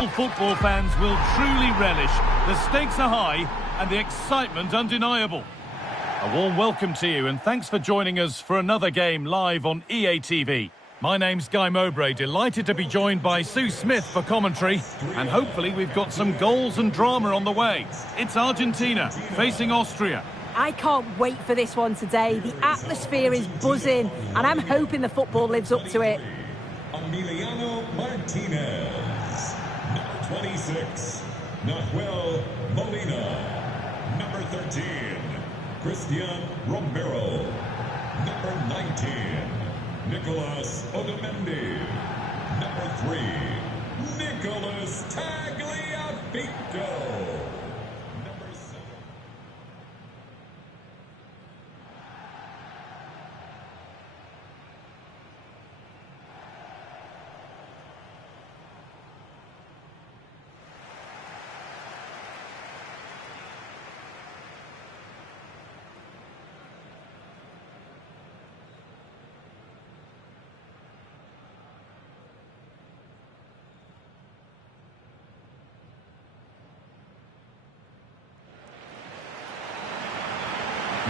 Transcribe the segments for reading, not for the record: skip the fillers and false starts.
Football fans will truly relish. The stakes are high and the excitement undeniable. A warm welcome to you and thanks for joining us for another game live on EA TV. My name's Guy Mowbray, delighted to be joined by Sue Smith for commentary, and hopefully we've got some goals and drama on the way. It's Argentina facing Austria. I can't wait for this one today. The atmosphere is buzzing and I'm hoping the football lives up to it. Emiliano Martinez, number 26, Nahuel Molina, number 13, Christian Romero, number 19, Nicolas Otamendi, number 3, Nicolas Tagliafico.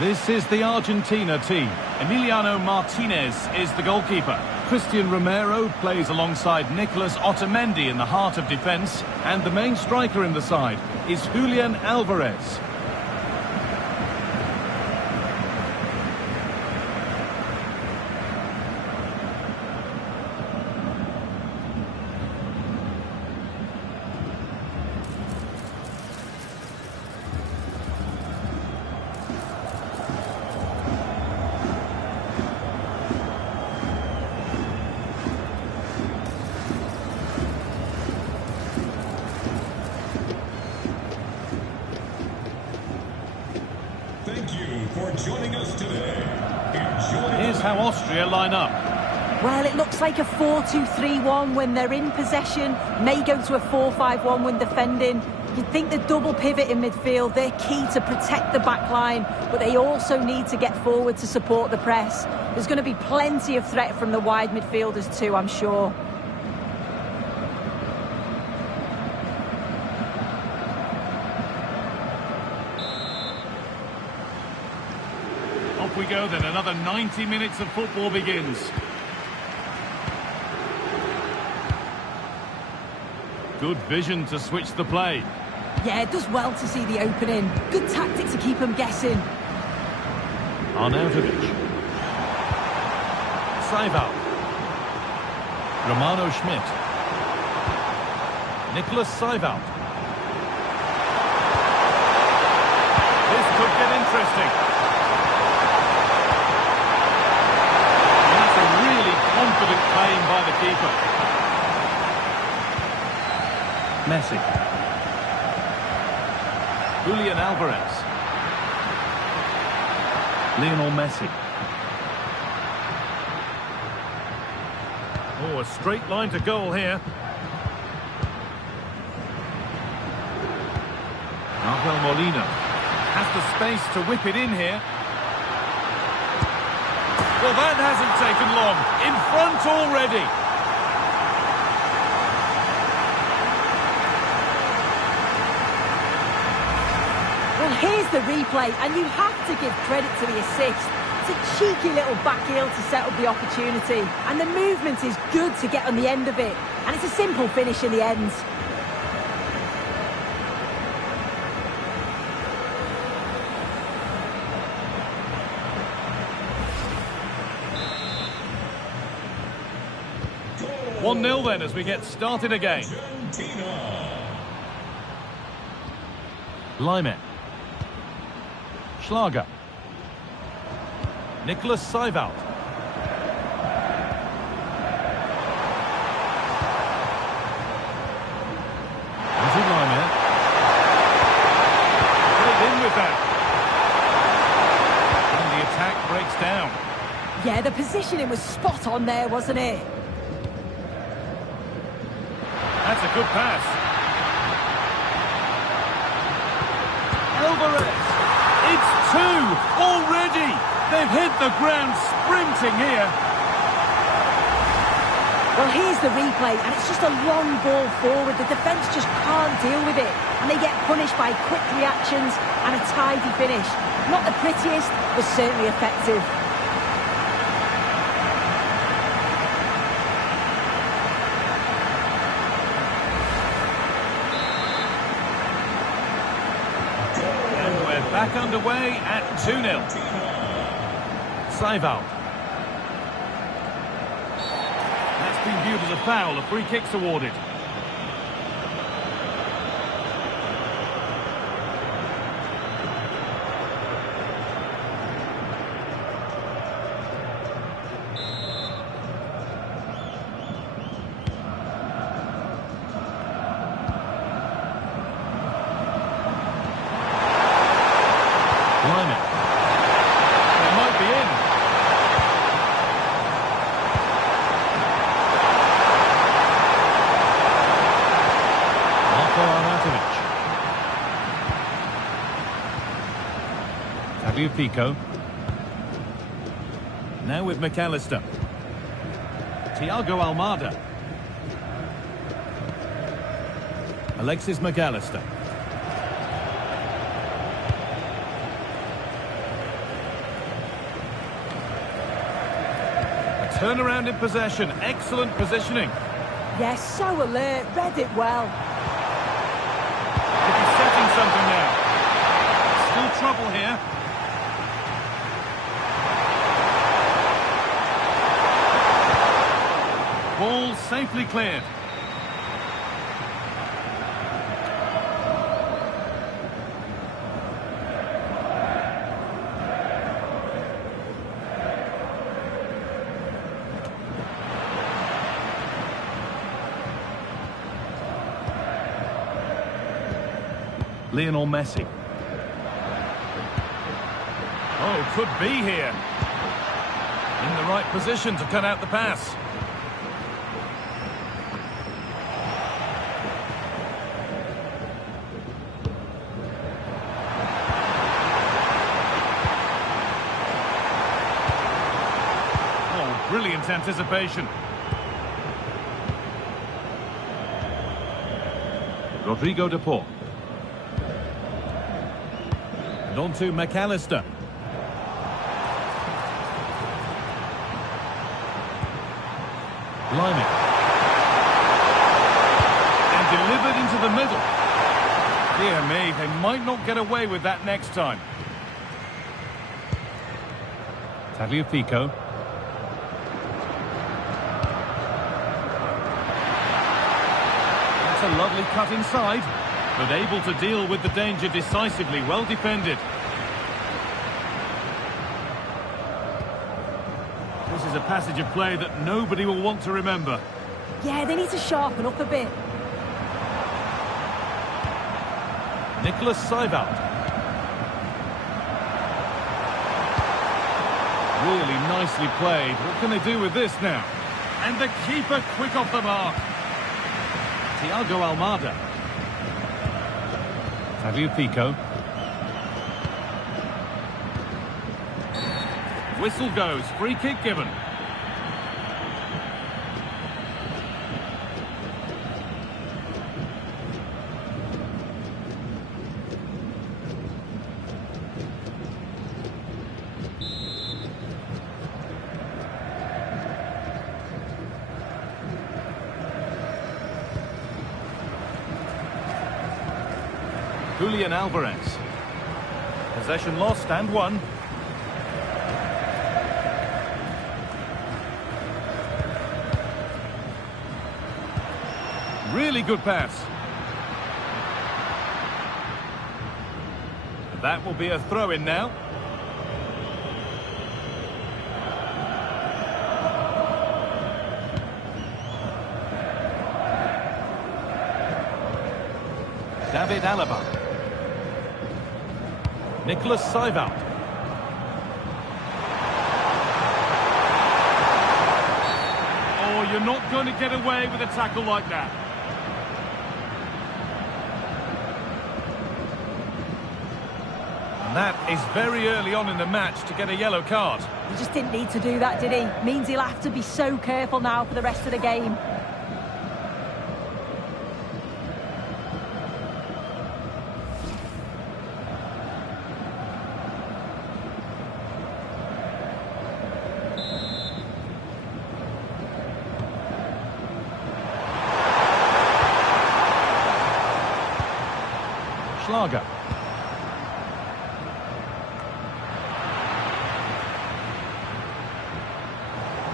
This is the Argentina team. Emiliano Martinez is the goalkeeper. Christian Romero plays alongside Nicolas Otamendi in the heart of defence. And the main striker in the side is Julian Alvarez. Joining us today. Here's how Austria line up. Well, it looks like a 4-2-3-1 when they're in possession. May go to a 4-5-1 when defending. You'd think the double pivot in midfield, they're key to protect the back line, but they also need to get forward to support the press. There's going to be plenty of threat from the wide midfielders too, I'm sure. Off we go then, another 90 minutes of football begins. Good vision to switch the play. Yeah, it does well to see the opening. Good tactic to keep them guessing. Arnautovic. Saival. Romano Schmidt. Nicolas Saival. This could get interesting. Confident playing by the keeper. Messi. Julian Alvarez. Lionel Messi. Oh, a straight line to goal here. Nahuel Molina has the space to whip it in here. Well, that hasn't taken long. In front already. Well, here's the replay, and you have to give credit to the assist. It's a cheeky little back heel to set up the opportunity. And the movement is good to get on the end of it. And it's a simple finish in the end. Argentina. 1-0 then as we get started again. Lime. Schlager. Nicolas Saival. Easy Lime. Played in with that. And the attack breaks down. Yeah, the positioning was spot on there, wasn't it? That's a good pass. Alvarez. It's 2 already. They've hit the ground sprinting here. Well, here's the replay, and it's just a long ball forward. The defence just can't deal with it, and they get punished by quick reactions and a tidy finish. Not the prettiest, but certainly effective. And we're back underway at 2-0. Seival. That's been viewed as a foul. A free kick's awarded. Pico. Now with McAllister. Thiago Almada. Alexis McAllister. A turnaround in possession. Excellent positioning. Yes, so alert. Read it well. Could be setting something now. Still trouble here. Ball safely cleared. Lionel Messi. Oh, could be here. In the right position to cut out the pass. Brilliant anticipation. Rodrigo de Paul. And on to McAllister. Liming. And delivered into the middle. Dear me, they might not get away with that next time. Tagliafico. A lovely cut inside, but able to deal with the danger decisively. Well defended. This is a passage of play that nobody will want to remember. Yeah, they need to sharpen up a bit. Nicolas Seival. Really nicely played. What can they do with this now? And the keeper quick off the mark. Thiago Almada. Tagliafico. Whistle goes. Free kick given. Julian Alvarez. Possession lost and won. Really good pass. That will be a throw-in now. David Alaba. Nicolas Seival. Oh, you're not going to get away with a tackle like that. And that is very early on in the match to get a yellow card. He just didn't need to do that, did he? Means he'll have to be so careful now for the rest of the game. Schlager.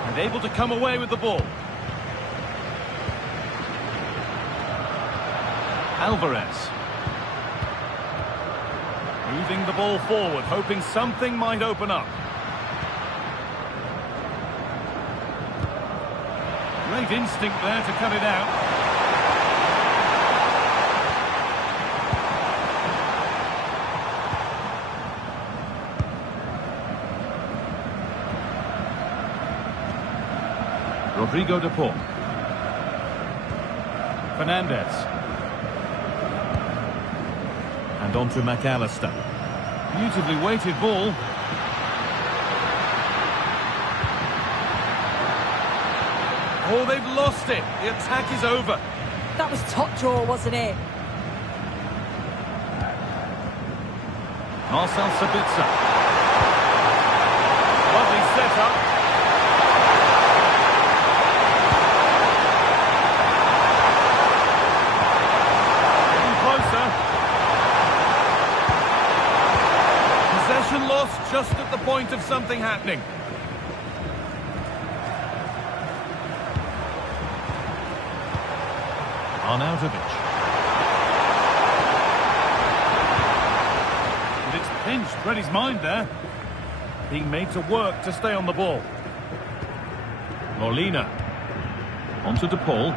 And able to come away with the ball. Alvarez. Moving the ball forward, hoping something might open up. Great instinct there to cut it out. Rodrigo de Paul. Fernandez. And on to McAllister. Beautifully weighted ball. Oh, they've lost it. The attack is over. That was top draw, wasn't it? Marcel Sabitzer. Lovely setup. Possession lost just at the point of something happening. Arnautovic. And it's pinched, read his mind there. Being made to work to stay on the ball. Molina. Onto De Paul.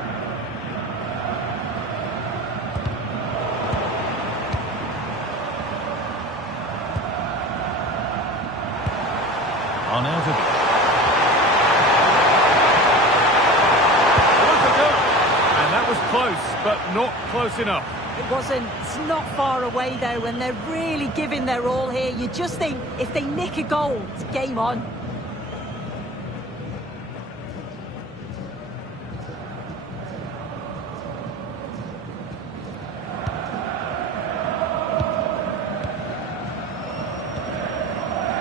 Arnautovic. What a goal! And that was close, but not close enough. It wasn't. It's not far away, though, and they're really giving their all here. You just think, if they nick a goal, it's game on.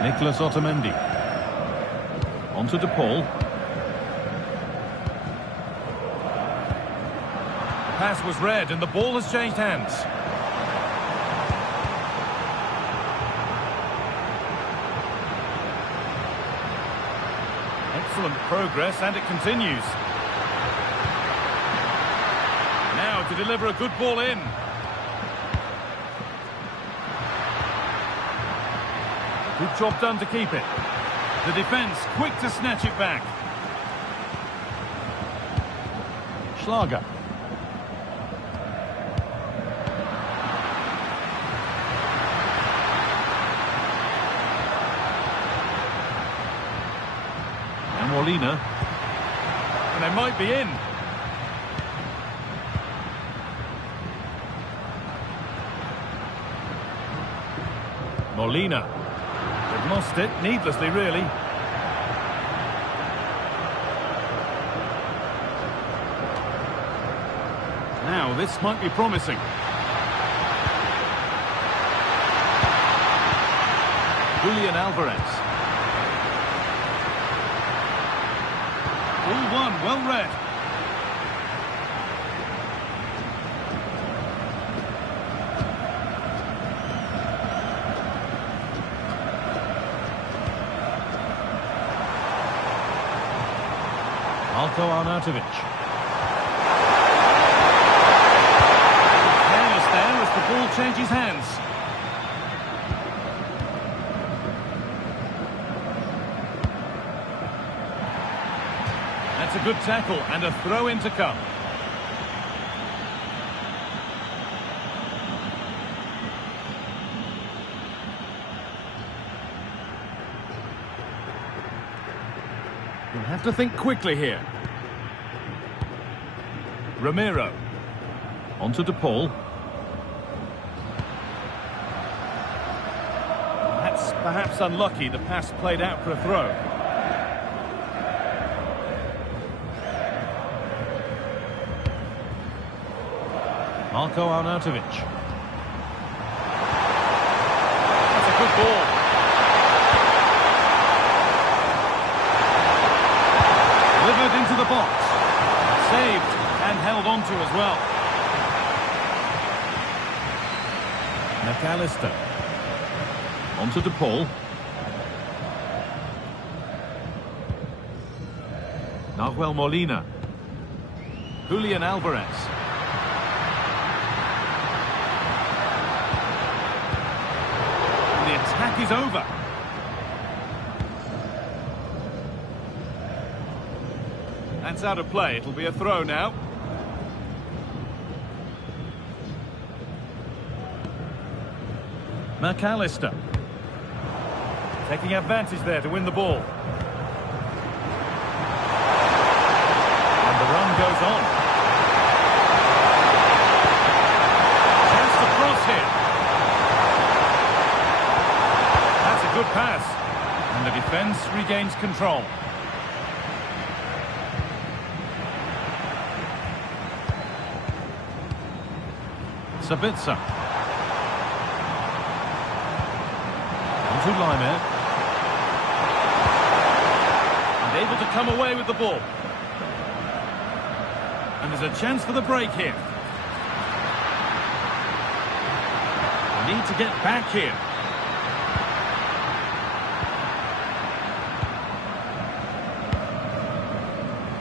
Nicolas Otamendi. Onto De Paul. Pass was read and the ball has changed hands. Excellent progress and it continues. Now to deliver a good ball in. Good job done to keep it. The defence quick to snatch it back. Schlager. And Molina. And they might be in. Molina. They've lost it, needlessly, really. Now, this might be promising. Julian Alvarez. All one, well read. Arnautovic. Careless there as the ball changes hands. That's a good tackle and a throw in to come. You'll have to think quickly here. Romero. Onto De Paul. Perhaps unlucky, the pass played out for a throw. Marko Arnautovic. That's a good ball. Delivered into the box. Saved and held onto as well. McAllister. Onto De Paul. Nahuel Molina. Julian Alvarez. The attack is over. That's out of play. It'll be a throw now. McAllister. Taking advantage there to win the ball. And the run goes on. Chance to cross here. That's a good pass. And the defence regains control. Sabitzer. Onto Laimer. And able to come away with the ball. And there's a chance for the break here. Need to get back here.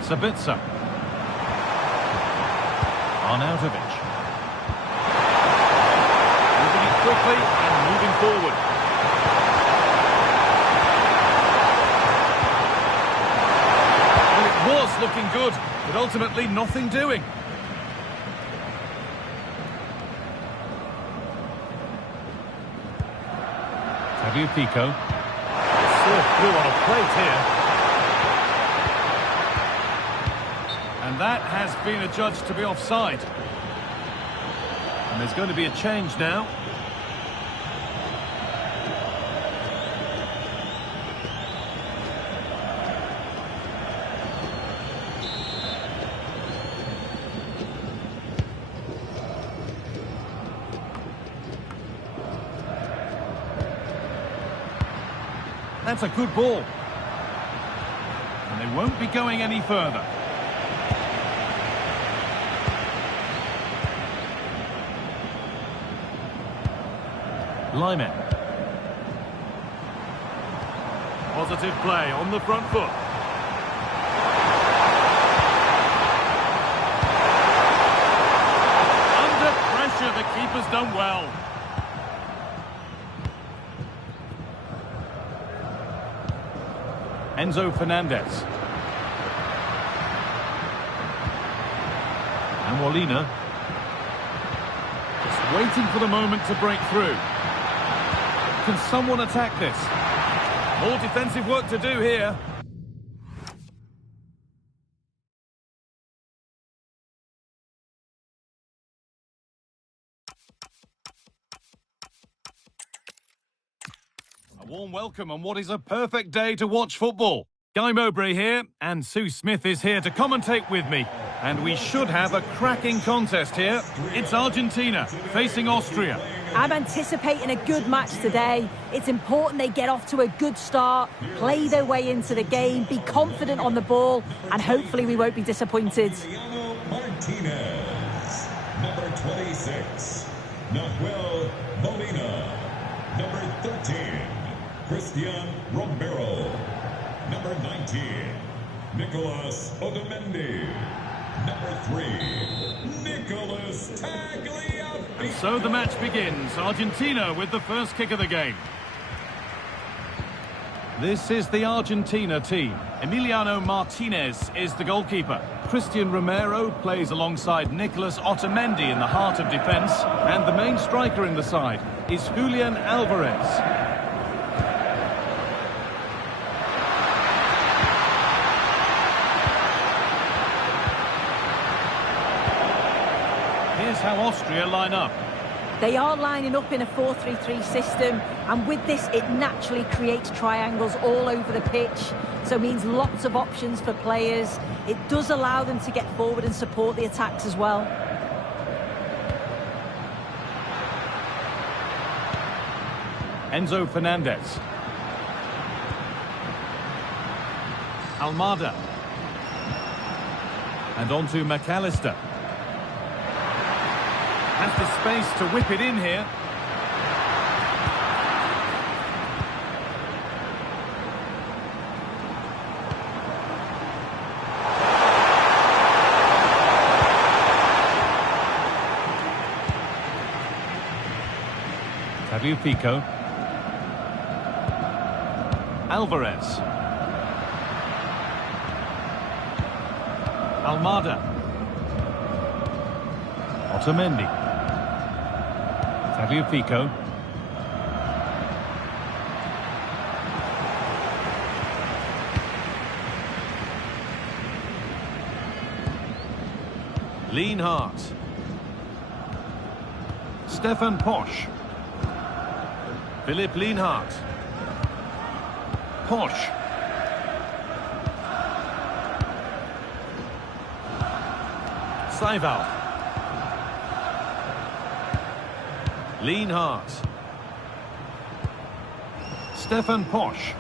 Sabitzer. Arnautovic. Moving it quickly and moving forward. Well, it was looking good, but ultimately nothing doing. Fabio Pico. Served through on a plate here. And that has been adjudged to be offside. And there's going to be a change now. That's a good ball. And they won't be going any further. Lyman. Positive play on the front foot. Under pressure, the keeper's done well. Enzo Fernandez. And Molina. Just waiting for the moment to break through. Can someone attack this? More defensive work to do here. A warm welcome on what is a perfect day to watch football. Guy Mowbray here, and Sue Smith is here to commentate with me. And we should have a cracking contest here. It's Argentina facing Austria. I'm anticipating a good match today. It's important they get off to a good start, play their way into the game, be confident on the ball, and hopefully we won't be disappointed. Martinez, number 26, Nahuel Molina, number 13, Christian Romero, number 19, Nicolas Otamendi, number 3, Nicolas Tagliafico. And so the match begins. Argentina with the first kick of the game. This is the Argentina team. Emiliano Martinez is the goalkeeper. Christian Romero plays alongside Nicolas Otamendi in the heart of defence. And the main striker in the side is Julian Alvarez. Here's how Austria line up. They are lining up in a 4-3-3 system, and with this it naturally creates triangles all over the pitch, so it means lots of options for players. It does allow them to get forward and support the attacks as well. Enzo Fernandez. Almada. And on to McAllister. Has the space to whip it in here. Tagliafico. Alvarez. Almada. Otamendi. Tagliafico. Lienhart. Stefan Posch. Philipp Lienhart. Posch. Seival. Lienhart. Stefan Posch.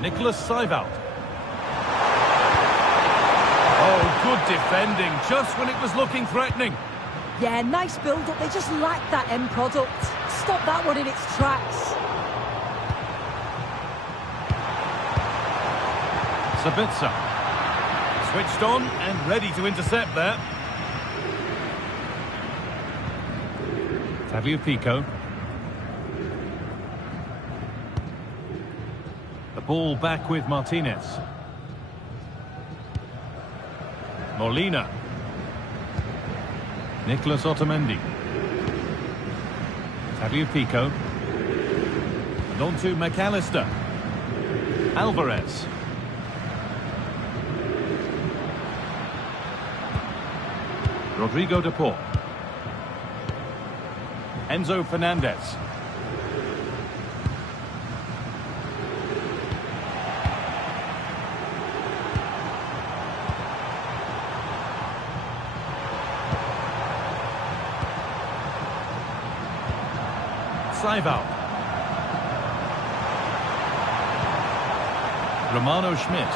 Nicholas Seival. Oh, good defending, just when it was looking threatening. Yeah, nice build-up. They just lacked that end product. Stop that one in its tracks. Sabitzer. Switched on and ready to intercept there. Tagliafico. The ball back with Martinez. Molina. Nicholas Otamendi. Tagliafico. And on to McAllister. Alvarez. Rodrigo de Paul. Enzo Fernandez. Seival. Romano Schmidt.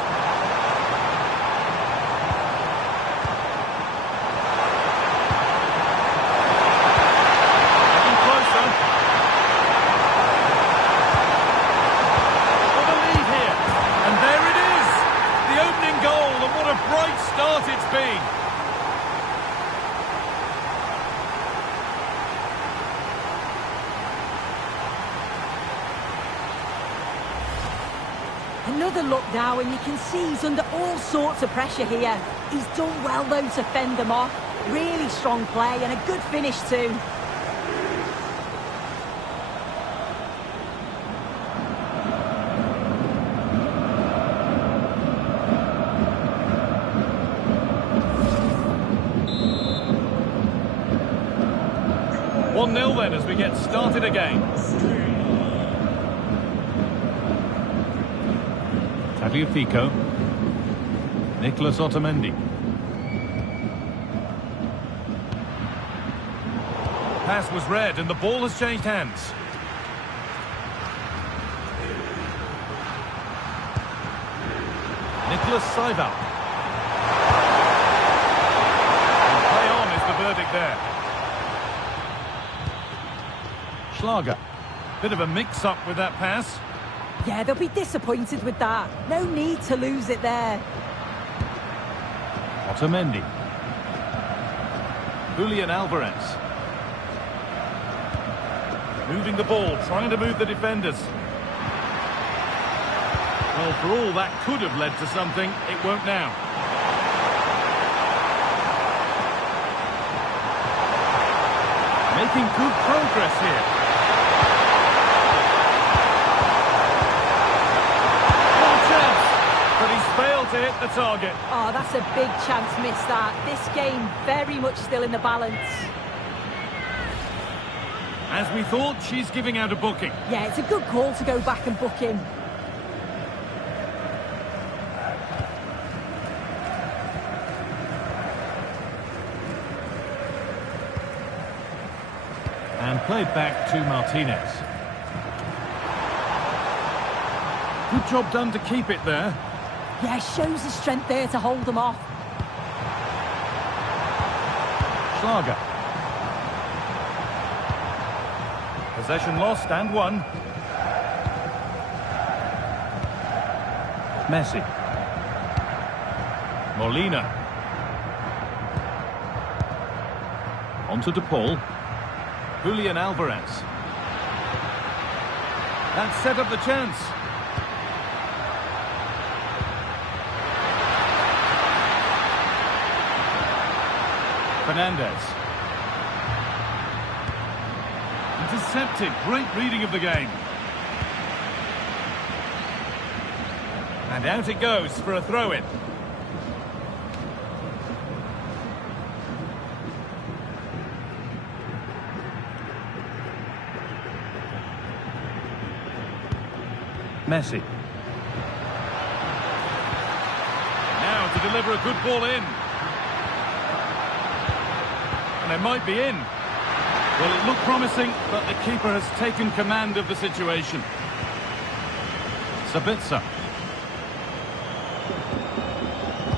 Getting closer. For the lead here. And there it is. The opening goal, and what a bright start it's been. Another look now, and you can see he's under all sorts of pressure here. He's done well, though, to fend them off. Really strong play and a good finish, too. One 0 then as we get started again. Tagliafico. Nicholas Otamendi. Pass was read and the ball has changed hands. Nicholas Seival. Play on is the verdict there. Schlager. Bit of a mix-up with that pass. Yeah, they'll be disappointed with that. No need to lose it there. Otamendi. Julian Alvarez. Moving the ball, trying to move the defenders. Well, for all that could have led to something, it won't now. Making good progress here. Failed to hit the target. Oh, that's a big chance missed that. This game very much still in the balance. As we thought, she's giving out a booking. Yeah, it's a good call to go back and book him. And played back to Martinez. Good job done to keep it there. Yeah, shows the strength there to hold them off. Schlager. Possession lost and won. Messi. Molina. On to De Paul. Julian Alvarez. That set up the chance. Fernandez. Intercepted. Great reading of the game. And out it goes for a throw-in. Messi. Now to deliver a good ball in. And it might be in. Well, it looked promising, but the keeper has taken command of the situation. Sabitzer.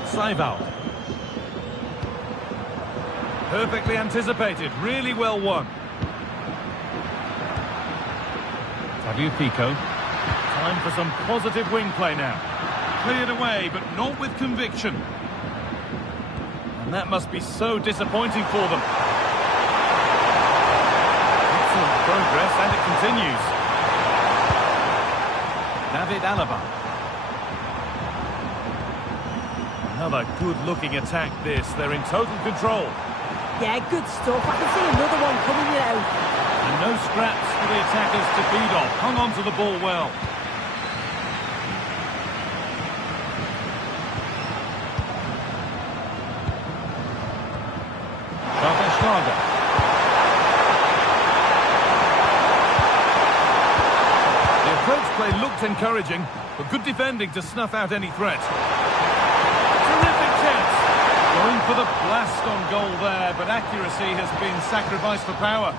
Seival. Perfectly anticipated, really well won. Tagliafico. Time for some positive wing play now. Cleared away, but not with conviction. And that must be so disappointing for them. Excellent progress, and it continues. David Alaba. Another good-looking attack, this. They're in total control. Yeah, good stuff. I can see another one coming, you know. And no scraps for the attackers to feed off. Hung on to the ball well. Schlager. The approach play looked encouraging, but good defending to snuff out any threat. Terrific chance. Going for the blast on goal there, but accuracy has been sacrificed for power.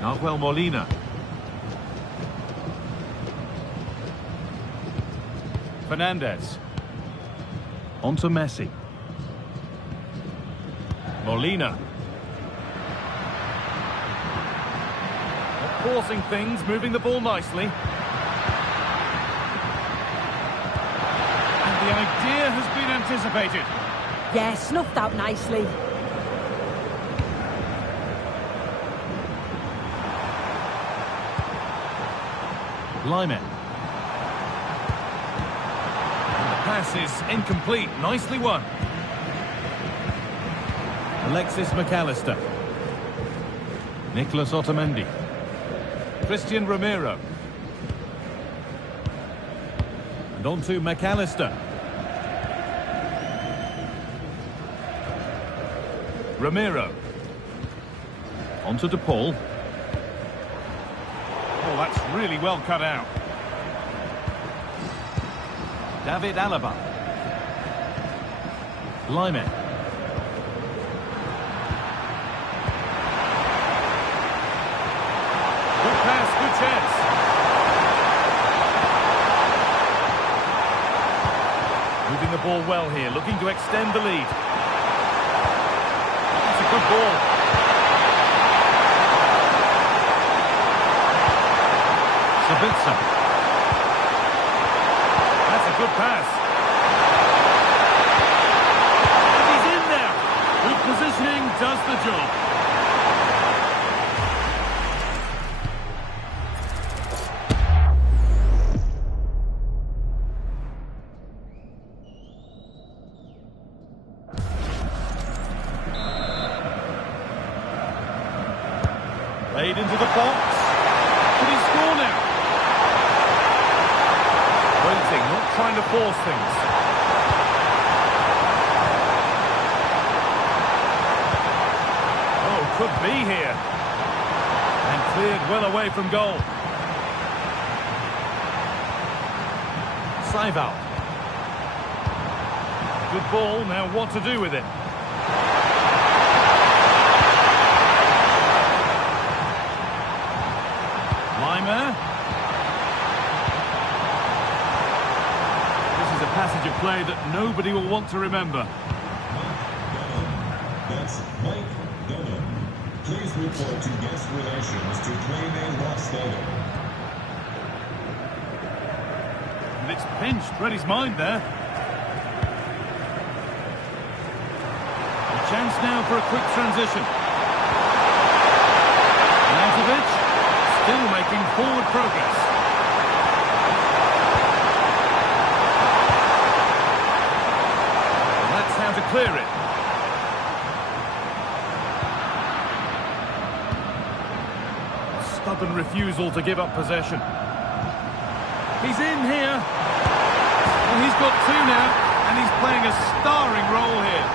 Nahuel Molina. Fernandez. On to Messi. Molina. Not forcing things, moving the ball nicely. And the idea has been anticipated. Yeah, snuffed out nicely. Lyman. Pass is incomplete. Nicely won. Alexis McAllister. Nicolas Otamendi. Christian Romero. And on to McAllister. Romero. On to De Paul. Oh, that's really well cut out. David Alaba. Lyman. Good pass, good chance. Moving the ball well here, looking to extend the lead. That's a good ball. Sabitzer. That's a good pass. And he's in there. Good positioning does the job. Played into the box. Could he score now? trying to force things. Oh, could be here. And cleared well away from goal. Saival. Good ball, now what to do with it? Limer. This is a passage of play that nobody will want to remember. That's Mike Dunham. Please report to guest relations to claim a lost item. And it's pinched, read his mind there. A chance now for a quick transition. Arnautovic still making forward progress. And that's how to clear it. Stubborn refusal to give up possession. He's in here. Well, he's got two now, and he's playing a starring role here.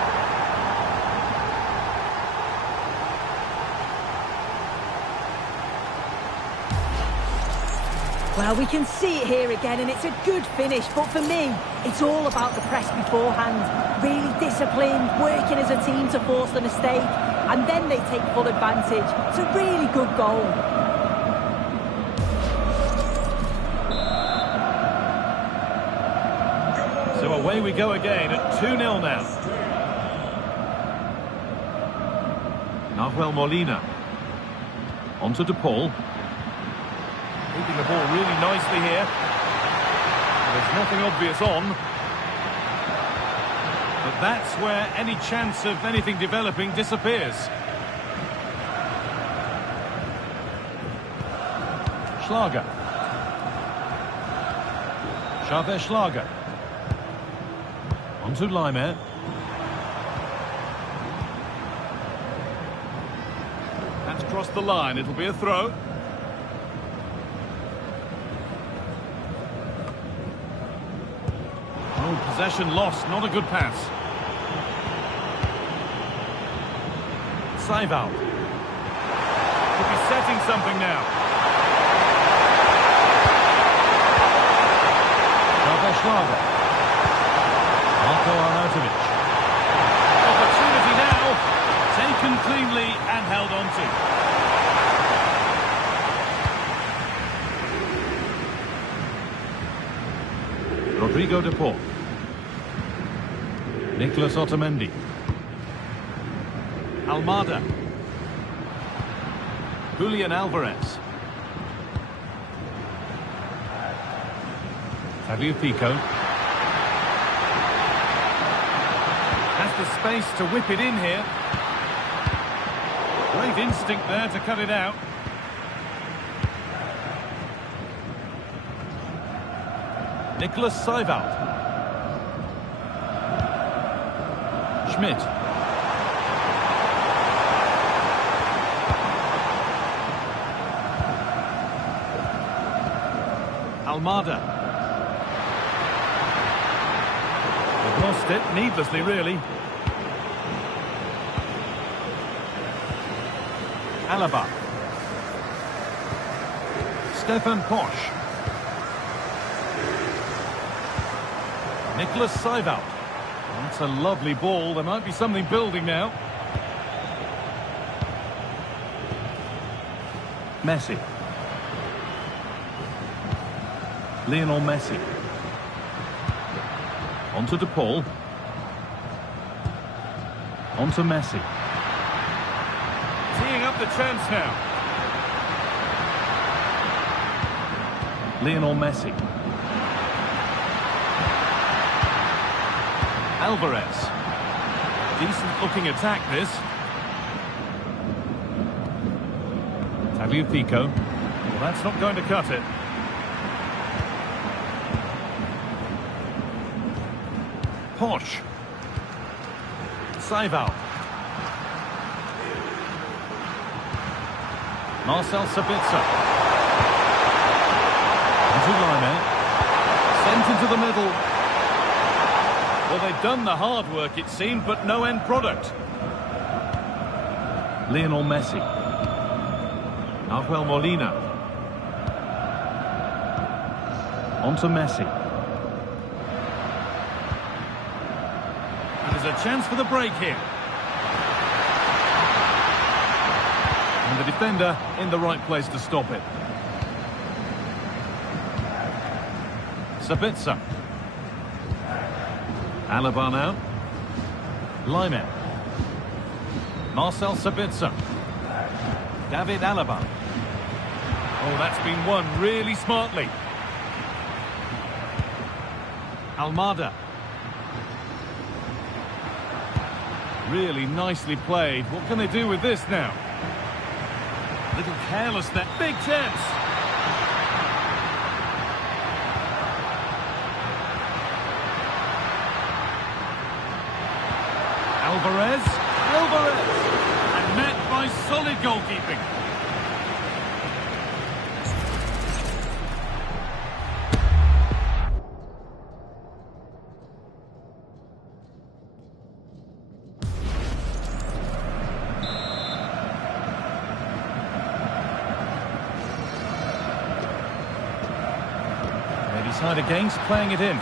Well, we can see it here again, and it's a good finish. But for me, it's all about the press beforehand. Really disciplined, working as a team to force the mistake, and then they take full advantage. It's a really good goal. So away we go again at 2-0 now. Nahuel Molina. On to De Paul. Keeping the ball really nicely here. There's nothing obvious on. But that's where any chance of anything developing disappears. Schlager. Chavez Schlager. On to Limer. That's crossed the line. It'll be a throw. Oh, possession lost. Not a good pass. Saival. Could be setting something now. Chavez Schlager. Arnautovic. Opportunity now, taken cleanly and held on to. Rodrigo De Paul. Nicolas Otamendi. Almada. Julian Alvarez. Fabio Pico. Has the space to whip it in here. Great instinct there to cut it out. Nicolas Saival. Schmidt. Almada. They've lost it needlessly, really. Alaba. Stefan Posch. Nicolas Saival. That's a lovely ball. There might be something building now. Messi. Lionel Messi. On to De Paul. On to Messi. Teeing up the chance now. Lionel Messi. Alvarez. Decent looking attack this. Fabio Pico. Well, that's not going to cut it. Posch. Saival. Marcel Sabitzer. Into Limer. Sent into the middle. Well, they've done the hard work, it seemed, but no end product. Lionel Messi. Nahuel Molina. On to Messi. And there's a chance for the break here. And the defender in the right place to stop it. Sabitzer. Alaba now. Lyman. Marcel Sabitzer. David Alaba. Oh, that's been won really smartly. Almada. Really nicely played. What can they do with this now? A little careless there. Big chance. Alvarez. And met by solid goalkeeping. They decide against playing it in.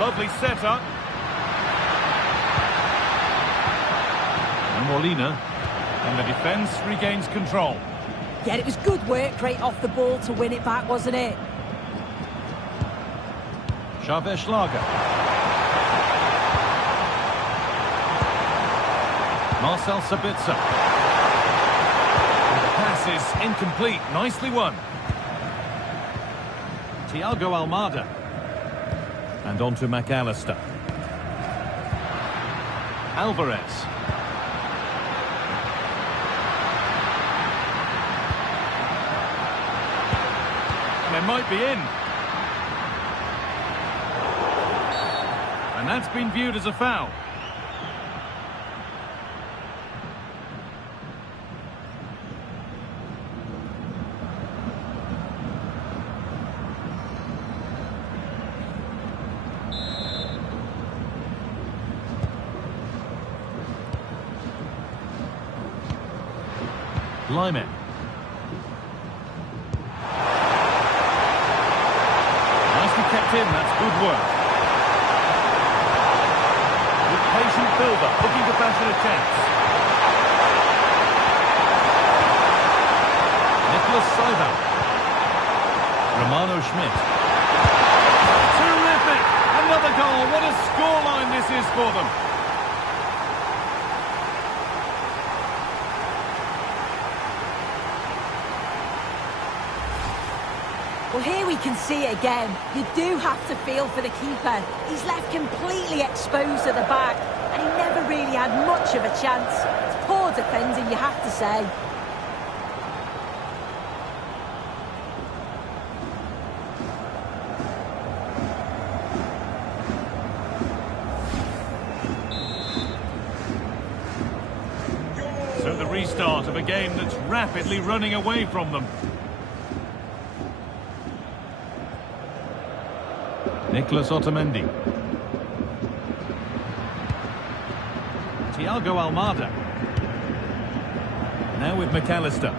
Lovely setup. And Molina. And the defence regains control. Yeah, it was good work right off the ball to win it back, wasn't it? Xavier Schlager. Marcel Sabitzer. And the pass is incomplete. Nicely won. Thiago Almada. And on to McAllister. Alvarez. And they might be in. And that's been viewed as a foul. Lyman. Nicely kept in, that's good work. With patient build-up, looking to fashion a chance. Nicholas Seibel. Romano Schmidt. Terrific! Another goal, what a scoreline this is for them. Well, here we can see it again. You do have to feel for the keeper. He's left completely exposed at the back, and he never really had much of a chance. It's poor defending, you have to say. So the restart of a game that's rapidly running away from them. Nicolas Otamendi. Thiago Almada. Now with McAllister.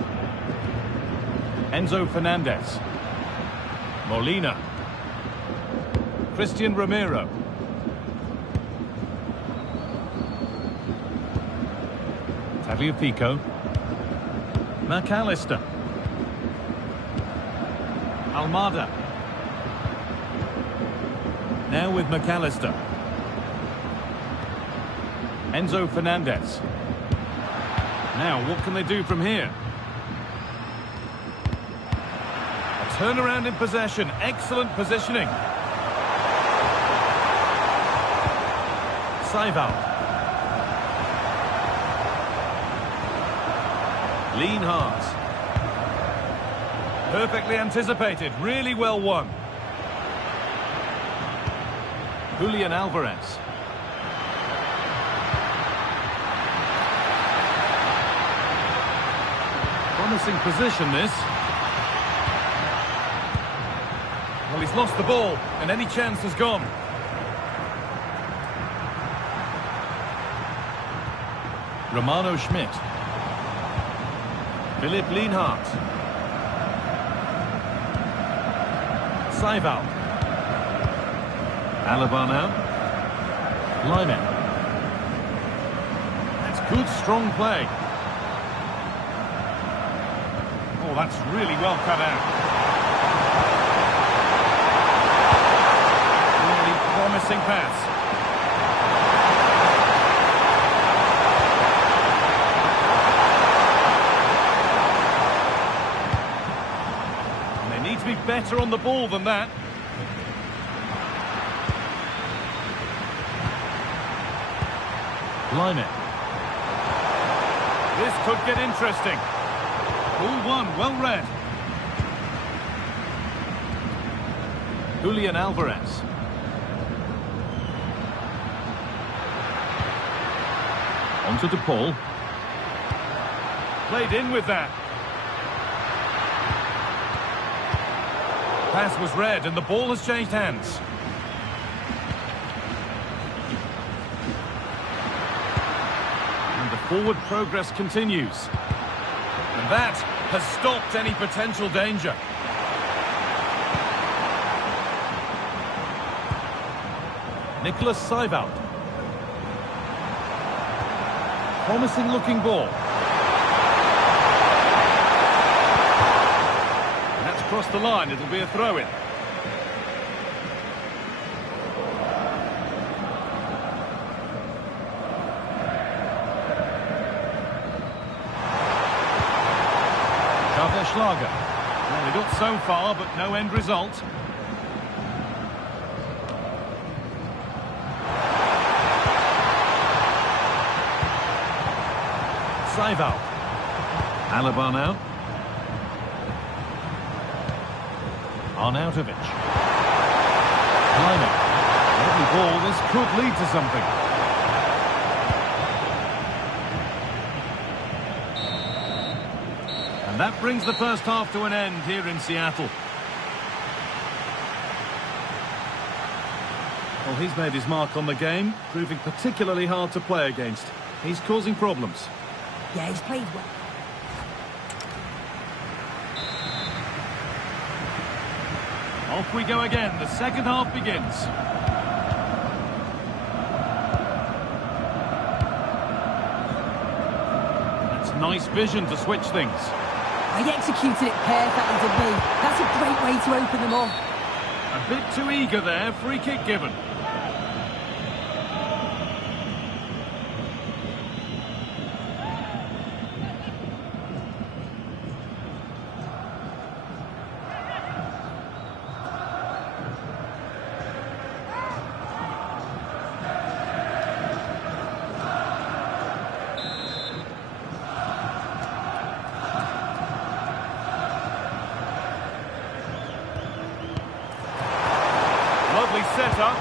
Enzo Fernandez. Molina. Christian Romero. Tagliafico. McAllister. Almada. Now with McAllister. Enzo Fernandez. Now, what can they do from here? A turnaround in possession. Excellent positioning. Seibel. Lienhardt. Perfectly anticipated. Really well won. Julian Alvarez. Promising position, this. Well, he's lost the ball, and any chance has gone. Romano Schmidt. Philipp Lienhardt. Seival. Alaba now. Lyman. That's good, strong play. Oh, that's really well cut out. Really promising pass. And they need to be better on the ball than that. Lyman. This could get interesting. Ball one, well read. Julian Alvarez. On to DePaul. Played in with that. Pass was read and the ball has changed hands. Forward progress continues. And that has stopped any potential danger. Nicholas Seival. Promising looking ball. And that's crossed the line, it'll be a throw-in. Schlager. Well, they got so far, but no end result. Seival. Alaba now. Arnautovic. Lyman. Every ball, this could lead to something. And that brings the first half to an end here in Seattle. Well, he's made his mark on the game, proving particularly hard to play against. He's causing problems. Yeah, he's played well. Off we go again. The second half begins. That's nice vision to switch things. He executed it perfectly, didn't he? That's a great way to open them up. A bit too eager there. Free kick given. Set up.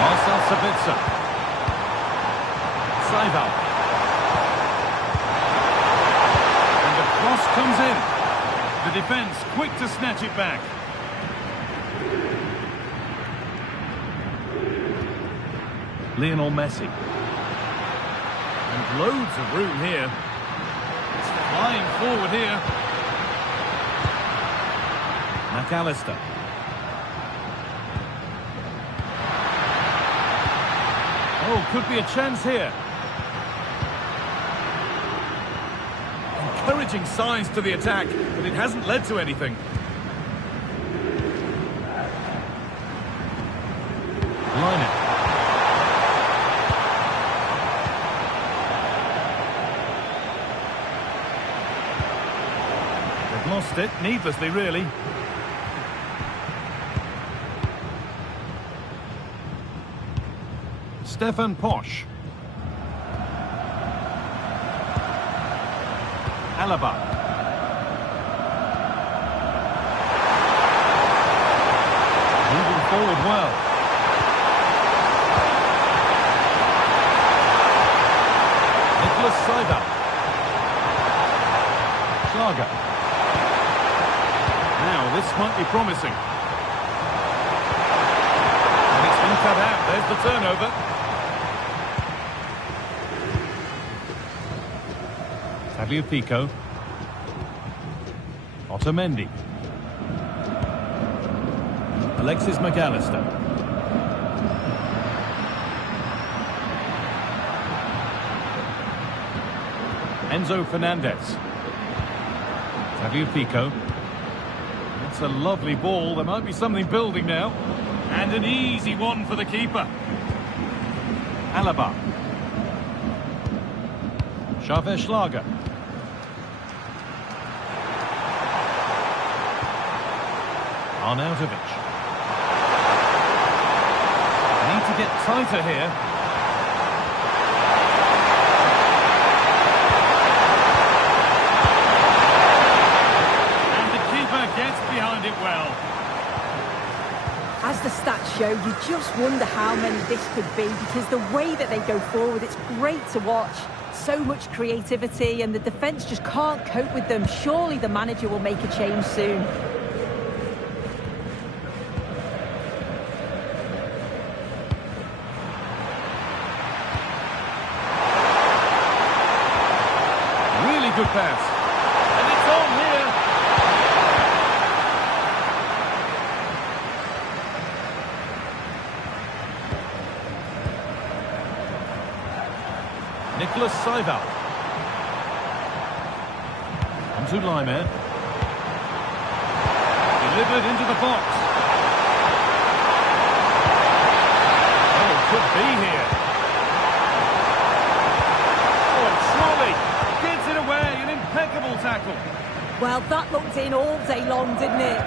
Marcel Sabitzer. Seival. And the cross comes in. The defence quick to snatch it back. Lionel Messi. And loads of room here. It's flying forward here. McAllister. Oh, could be a chance here. Encouraging signs to the attack, but it hasn't led to anything. Lyman. They've lost it, needlessly, really. Stefan Posch. Alaba. Moving forward well. Nicholas Seival. Schlager. Now, this might be promising. And it's been cut out. There's the turnover. Tagliafico. Otamendi. Alexis McAllister. Enzo Fernandez. Tagliafico. That's a lovely ball. There might be something building now. And an easy one for the keeper. Alaba. Xavier Schlager. Arnautovic. Need to get tighter here. And the keeper gets behind it well. As the stats show, you just wonder how many this could be, because the way that they go forward, it's great to watch. So much creativity, and the defence just can't cope with them. Surely the manager will make a change soon. Really good pass. And it's on here. Nicholas Seival. Onto Laimer. Delivered into the box. Oh, could be here. Oh, surely gets it away. An impeccable tackle. Well, that looked in all day long, didn't it?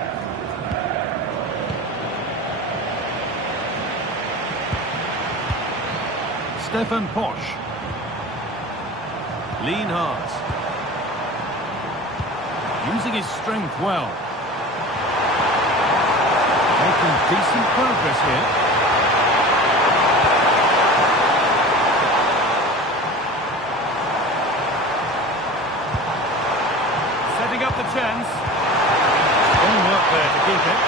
Stefan Posch. Lienhardt. Using his strength well. Making decent progress here. Setting up the chance. Strong work there to keep it.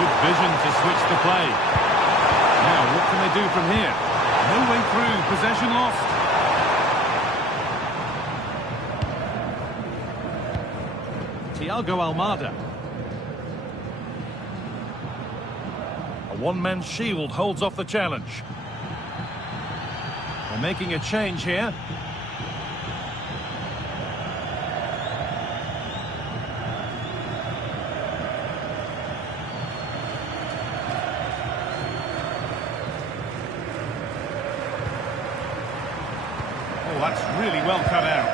Good vision to switch the play. Now, what can they do from here? No way through, possession lost. Thiago Almada. A one-man shield holds off the challenge. They're making a change here. Oh, that's really well cut out.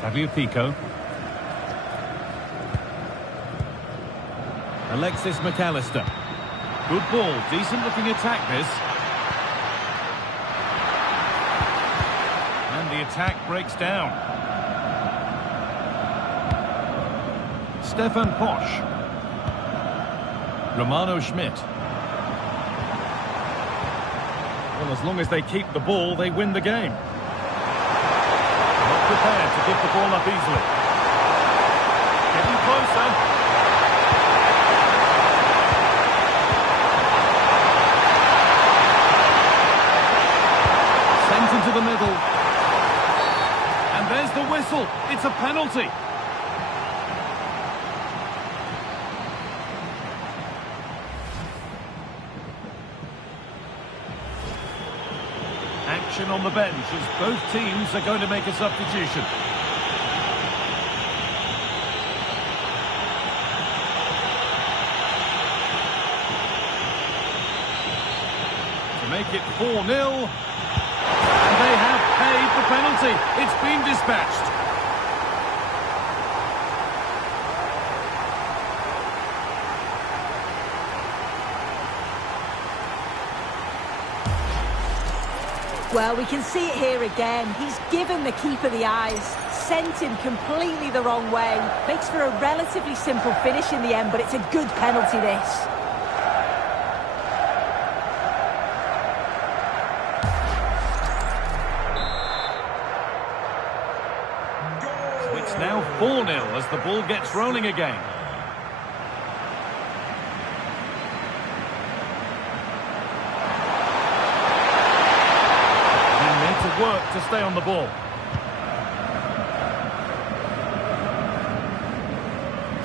Tagliafico. Alexis McAllister. Good ball, decent looking attack this. And the attack breaks down. Stefan Posch. Romano Schmidt. Well, as long as they keep the ball, they win the game. Not prepared to give the ball up easily. Getting closer. Sent into the middle. And there's the whistle. It's a penalty. Action on the bench as both teams are going to make a substitution. To make it 4-0. And they have paid the penalty. It's been dispatched. Well, we can see it here again. He's given the keeper the eyes, sent him completely the wrong way. Makes for a relatively simple finish in the end, but it's a good penalty, this. It's now 4-0 as the ball gets rolling again. He needs to work to stay on the ball.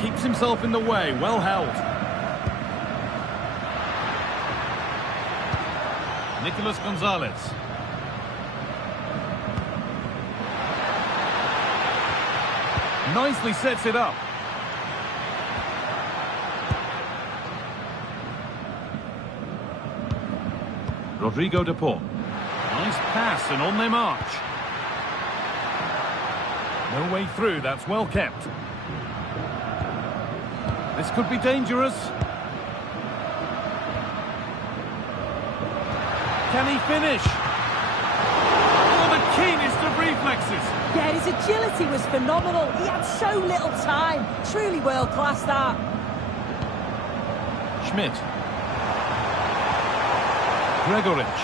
Keeps himself in the way, well held. Nicolas Gonzalez. Nicely sets it up. Rodrigo de Paul. Nice pass and on they march. No way through, that's well kept. This could be dangerous. Can he finish? Oh, the keenest of reflexes. Yeah, his agility was phenomenal. He had so little time. Truly world-class, that. Schmidt. Gregoritsch.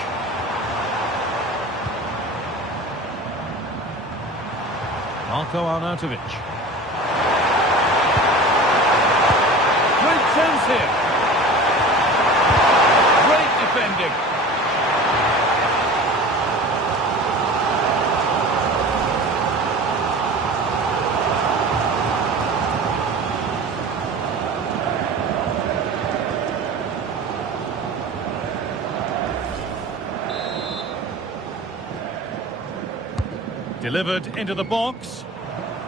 Marko Arnautovic. Great chance here. Great defending. Delivered into the box.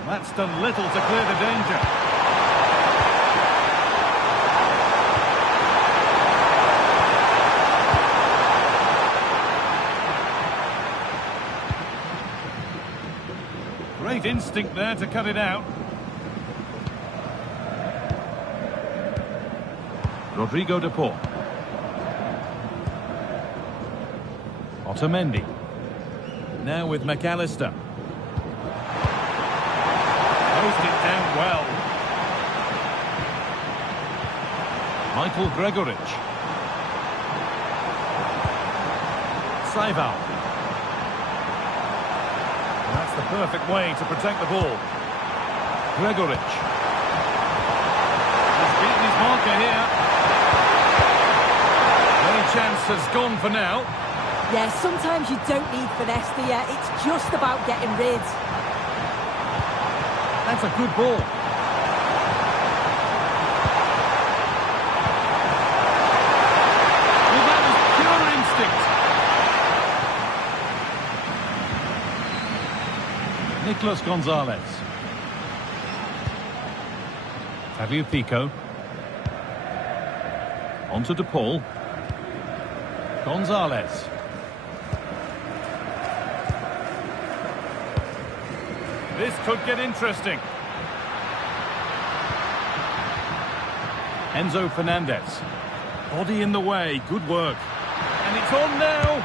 That's done little to clear the danger. Great instinct there to cut it out. Rodrigo de Paul. Otamendi. Now with McAllister. Post it down well. Michael Gregoritsch. Saival. That's the perfect way to protect the ball. Gregoritsch. He's beaten his marker here. Any chance has gone for now. Yeah, sometimes you don't need finesse, do you? It's just about getting rid. That's a good ball. Well, that was pure instinct. Nicolas Gonzalez. Fabio Pico. On to De Paul. Gonzalez. This could get interesting. Enzo Fernandez. Body in the way, good work. And it's on now.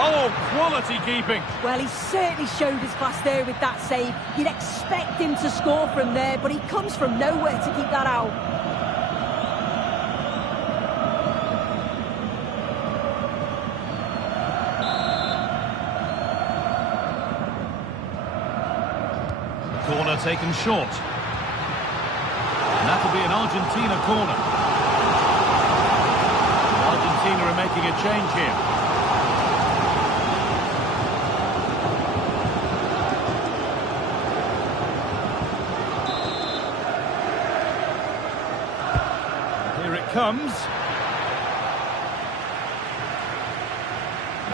Oh, quality keeping. Well, he certainly showed his class there with that save. You'd expect him to score from there, but he comes from nowhere to keep that out. Corner taken short. And that'll be an Argentina corner. Argentina are making a change here. Here it comes.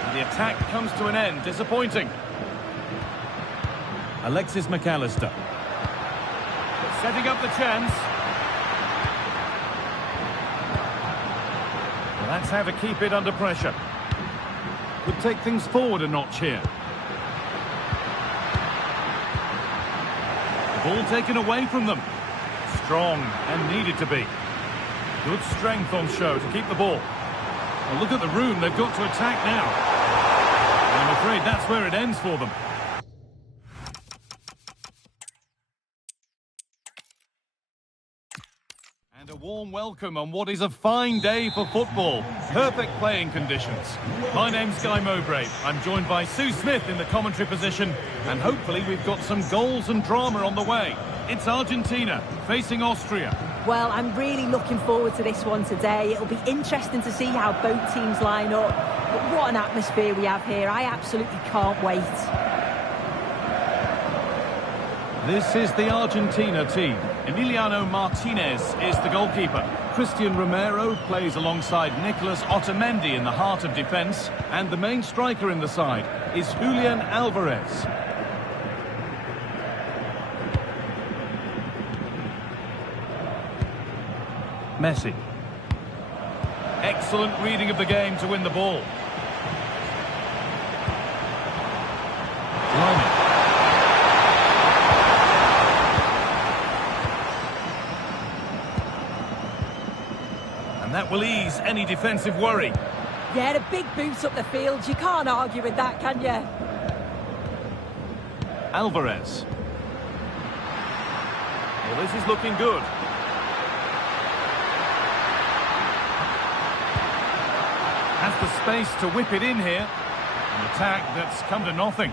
And the attack comes to an end. Disappointing. Alexis McAllister. Setting up the chance. Well, that's how to keep it under pressure. Could take things forward a notch here. The ball taken away from them. Strong and needed to be. Good strength on show to keep the ball. Well, look at the room they've got to attack now. I'm afraid that's where it ends for them. And a warm welcome on what is a fine day for football. Perfect playing conditions. My name's Guy Mowbray. I'm joined by Sue Smith in the commentary position. And hopefully we've got some goals and drama on the way. It's Argentina facing Austria. Well, I'm really looking forward to this one today. It'll be interesting to see how both teams line up. But what an atmosphere we have here. I absolutely can't wait. This is the Argentina team. Emiliano Martinez is the goalkeeper. Christian Romero plays alongside Nicolas Otamendi in the heart of defence. And the main striker in the side is Julian Alvarez. Messi. Excellent reading of the game to win the ball. Limey. And that will ease any defensive worry. Yeah, the big boots up the field. You can't argue with that, can you? Alvarez. Well, this is looking good. Has the space to whip it in here. An attack that's come to nothing.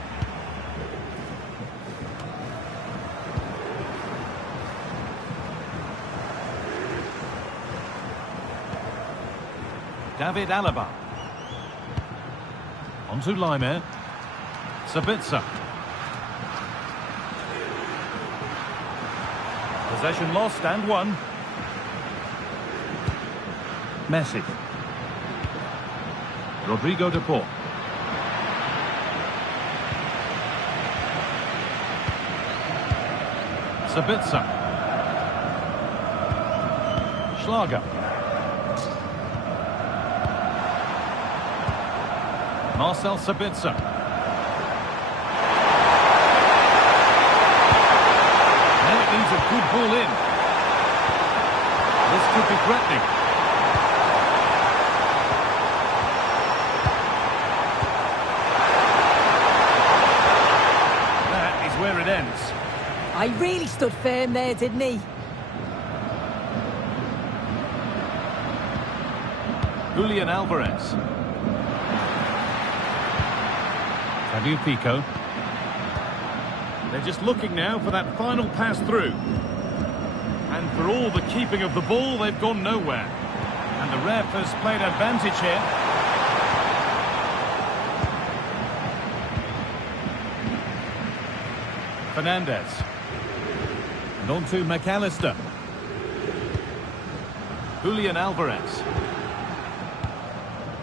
David Alaba. Onto Limey. Sabitzer. Possession lost and won. Messi. Rodrigo de Paul. Sabitzer. Schlager. Marcel Sabitzer. Now it needs a good ball in. This could be threatening. That is where it ends. I really stood firm there, didn't he? Julian Alvarez. Fabio Pico. They're just looking now for that final pass through. And for all the keeping of the ball, they've gone nowhere. And the ref has played advantage here. Fernandez. And on to McAllister. Julian Alvarez.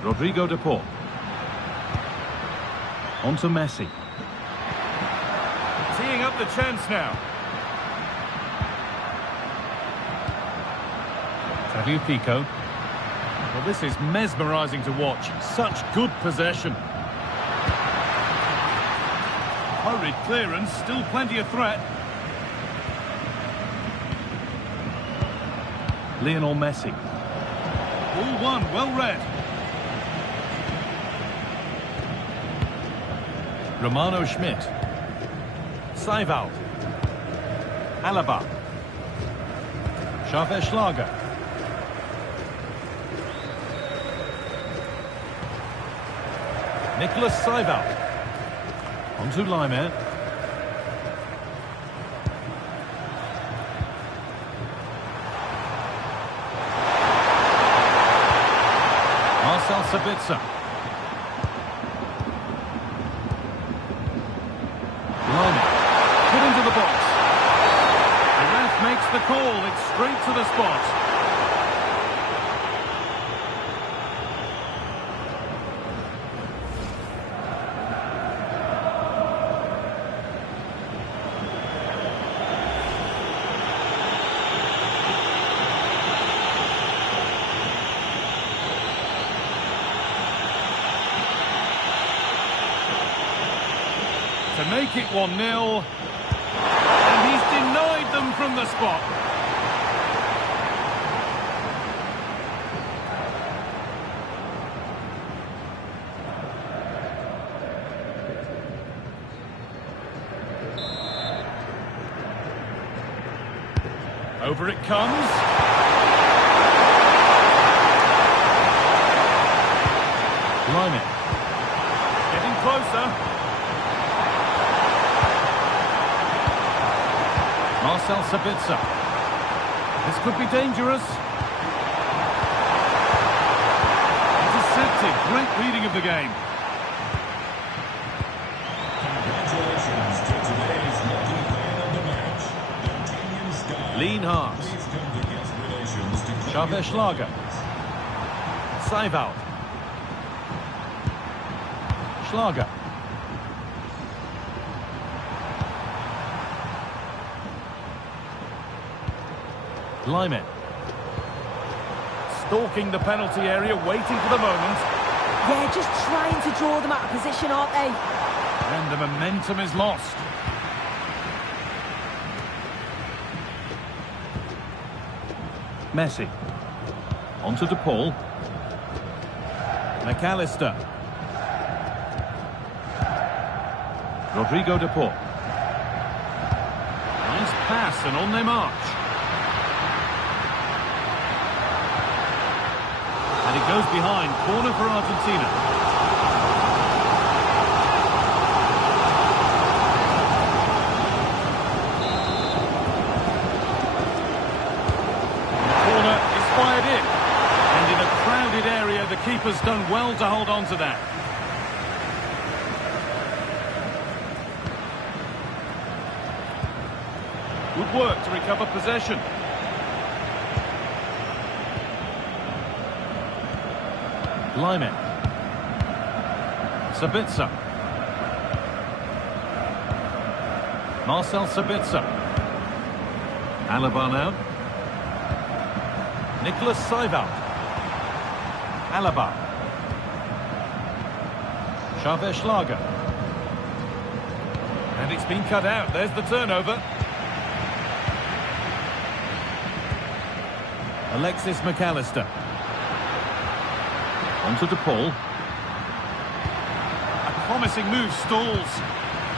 Rodrigo de Paul. On to Messi. Teeing up the chance now. Fabio Pico. Well, this is mesmerising to watch. Such good possession. Hurried clearance, still plenty of threat. Lionel Messi. Ball one, well read. Romano Schmidt. Seiwald. Alaba. Xavier Schlager. Nicolas Seiwald. On to Limey. Marcel Sabitzer. Limey. Put into the box. The ref makes the call. It's straight to the spot. To make it 1-0, and he's denied them from the spot. Over it comes. Blimey. Getting closer. Marcel Sabitzer. This could be dangerous. Intercepted. Great reading of the game. Congratulations to today's lucky fan of the match, Argentinian Sky. Lienhardt. Please come to guest relations to claim Xavier your Schlager. Seiwald. Schlager. Blimey. Stalking the penalty area, waiting for the moment. Yeah, just trying to draw them out of position, aren't they? And the momentum is lost. Messi. On to De Paul. McAllister. Rodrigo De Paul. Nice pass and on they march. And it goes behind. Corner for Argentina. Fired in, and in a crowded area the keeper's done well to hold on to that. Good work to recover possession. Blimey. Sabitzer. Marcel Sabitzer. Alaba now. Nicholas Seiwald. Alaba. Xavier Schlager. And it's been cut out. There's the turnover. Alexis McAllister. On to De Paul. A promising move stalls.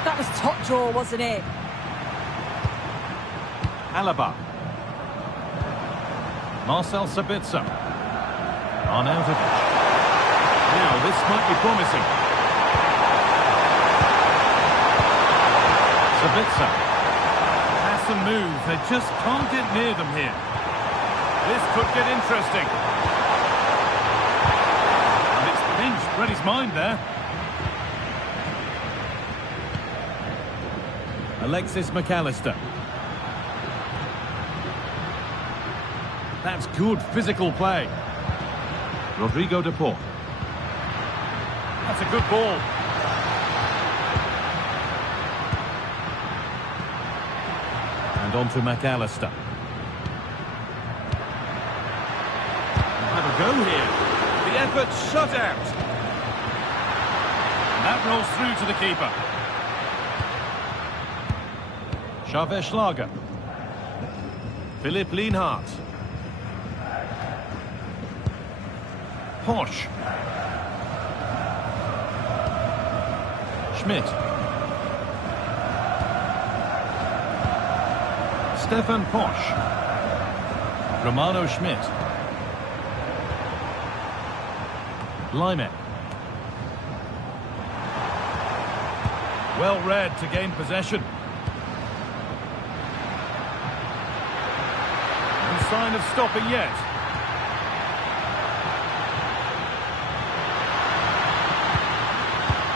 That was top draw, wasn't it? Alaba. Marcel Sabitzer. Arnautovic. Now this might be promising. Sabitzer. Pass and move. They just can't get near them here. This could get interesting. And it's pinched. Read his mind there. Alexis McAllister. That's good physical play. Rodrigo De Paul. That's a good ball. And on to McAllister. Have a go here. The effort shut out. And that rolls through to the keeper. Xavier Schlager. Philipp Lienhardt. Posch. Schmidt. Stefan Posch. Romano Schmidt. Blimey. Well read to gain possession. No sign of stopping yet.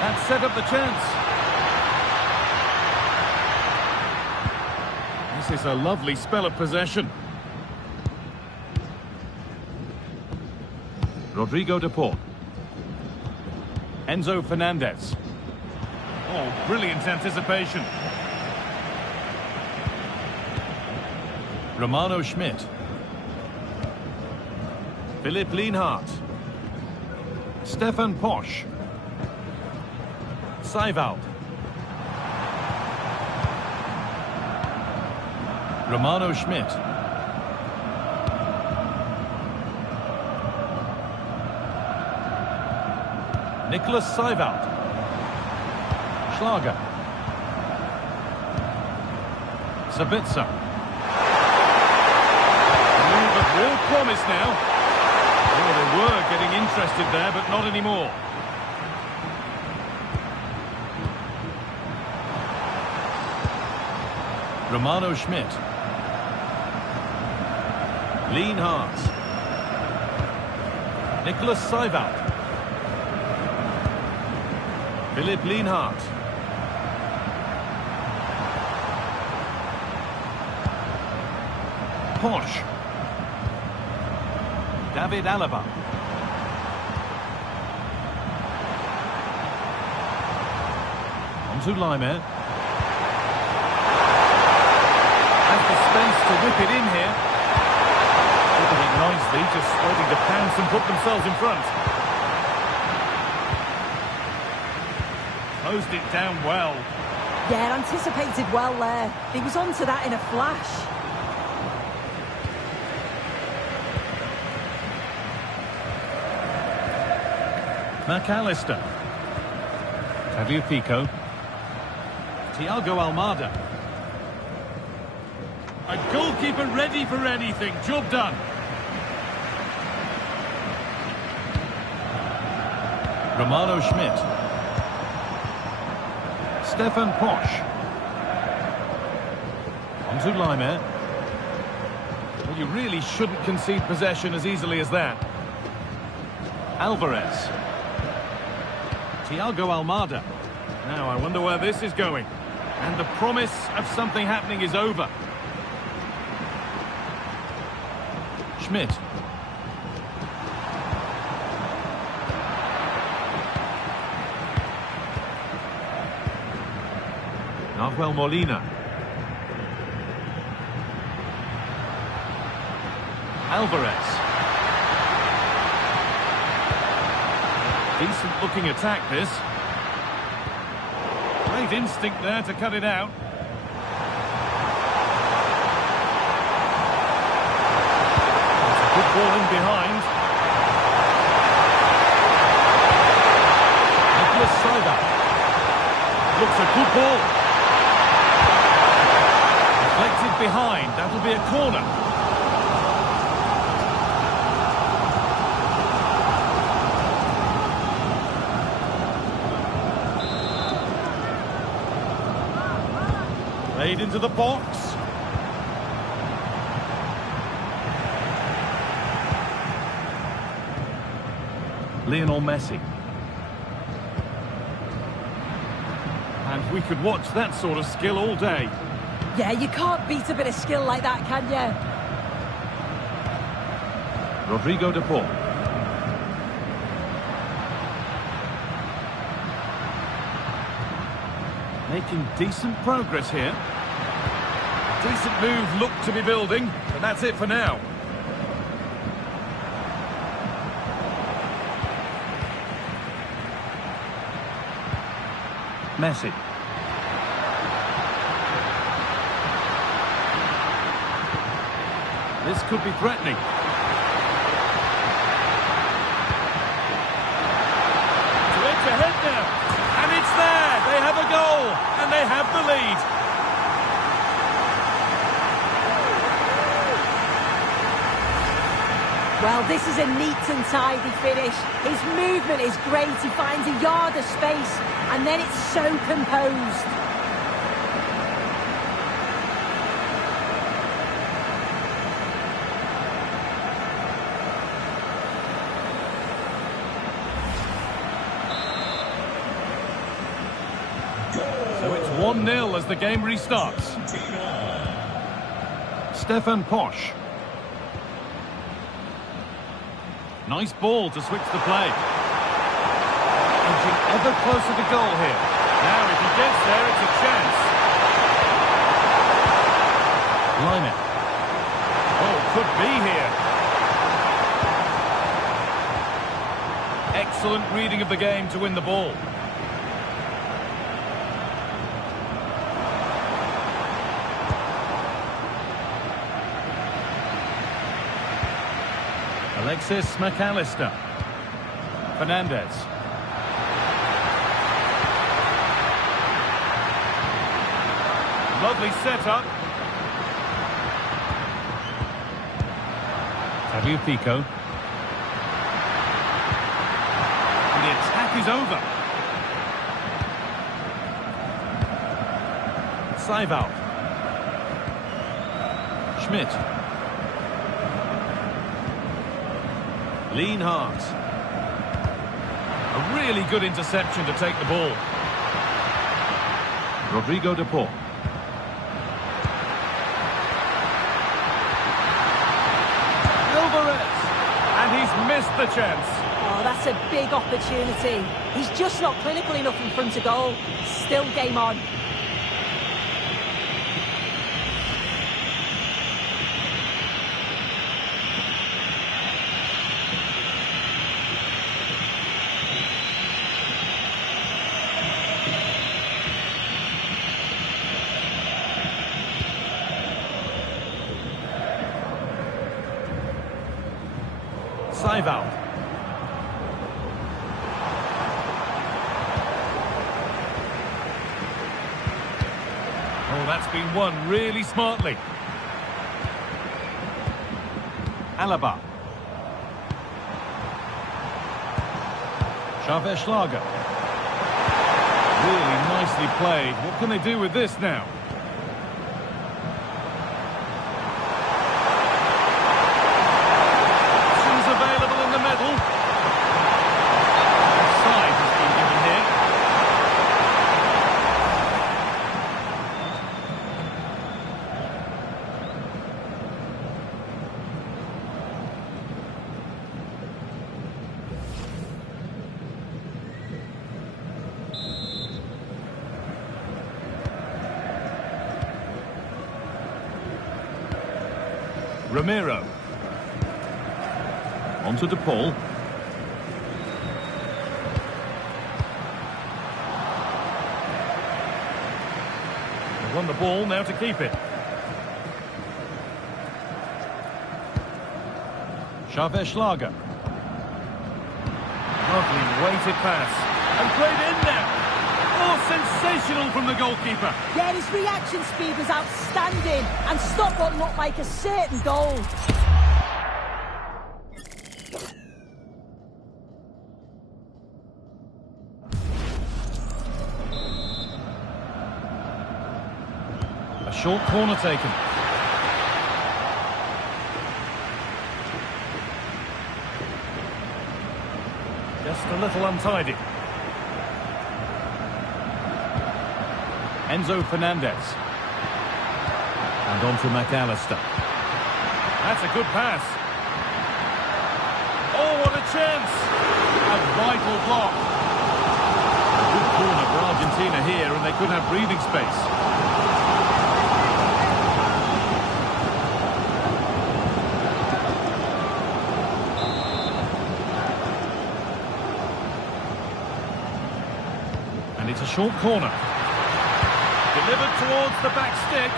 That set up the chance. This is a lovely spell of possession. Rodrigo De Paul. Enzo Fernandez. Oh, brilliant anticipation. Romano Schmidt. Philipp Lienhardt. Stefan Posch. Seiwald. Romano Schmidt. Nicholas Seiwald. Schlager. Sabitzer. Move of real promise now. Oh, they were getting interested there, but not anymore. Romano Schmidt. Lienhardt. Nicholas Seiwald. Philipp Lienhardt. Posch. David Alaba. On to Laimer. Has the space to whip it in here. Keeping it nicely, just waiting to pounce and put themselves in front. Closed it down well. Yeah, anticipated well there. He was onto that in a flash. McAllister. Tagliafico. Thiago Almada. A goalkeeper ready for anything. Job done. Romano Schmidt. Stefan Posch. On to Laimer. Well, you really shouldn't concede possession as easily as that. Alvarez. Thiago Almada. Now, I wonder where this is going. And the promise of something happening is over. Schmidt. Nahuel Molina. Alvarez. Decent looking attack, this. Great instinct there to cut it out. It's a good ball in behind. Nicholas Seiwald. Looks a good ball. Deflected behind. That'll be a corner. Played into the box. Lionel Messi. And we could watch that sort of skill all day. Yeah, you can't beat a bit of skill like that, can you? Rodrigo de Paul. Making decent progress here. Decent move looked to be building, but that's it for now. Messi. This could be threatening. To edge ahead now. And it's there. They have a goal. And they have the lead. Well, this is a neat and tidy finish. His movement is great. He finds a yard of space. And then it's so composed. So it's 1-0 as the game restarts. Stefan Posch. Nice ball to switch the play. Inching ever closer to goal here. Now if he gets there, it's a chance. Laimer. Oh, could be here. Excellent reading of the game to win the ball. Alexis McAllister. Fernandez. Lovely setup. Tagliafico. And the attack is over. Seiwald. Schmidt. Lienhardt. A really good interception to take the ball. Rodrigo de Paul. Alvarez. And he's missed the chance. Oh, that's a big opportunity. He's just not clinical enough in front of goal. Still game on. Seival. Oh, that's been won really smartly. Alaba. Schlager. Really nicely played. What can they do with this now? Available in the middle. Offside has been given here. Romero. Onto De Paul. They've won the ball, now to keep it. Schlager. Lovely weighted pass. And played in there. Oh, sensational from the goalkeeper. Yeah, his reaction speed was outstanding and stopped what looked like a certain goal. A short corner taken. Just a little untidy. Enzo Fernandez. And on to McAllister. That's a good pass. Oh, what a chance! A vital block. A good corner for Argentina here, and they could have breathing space. And it's a short corner. Delivered towards the back stick.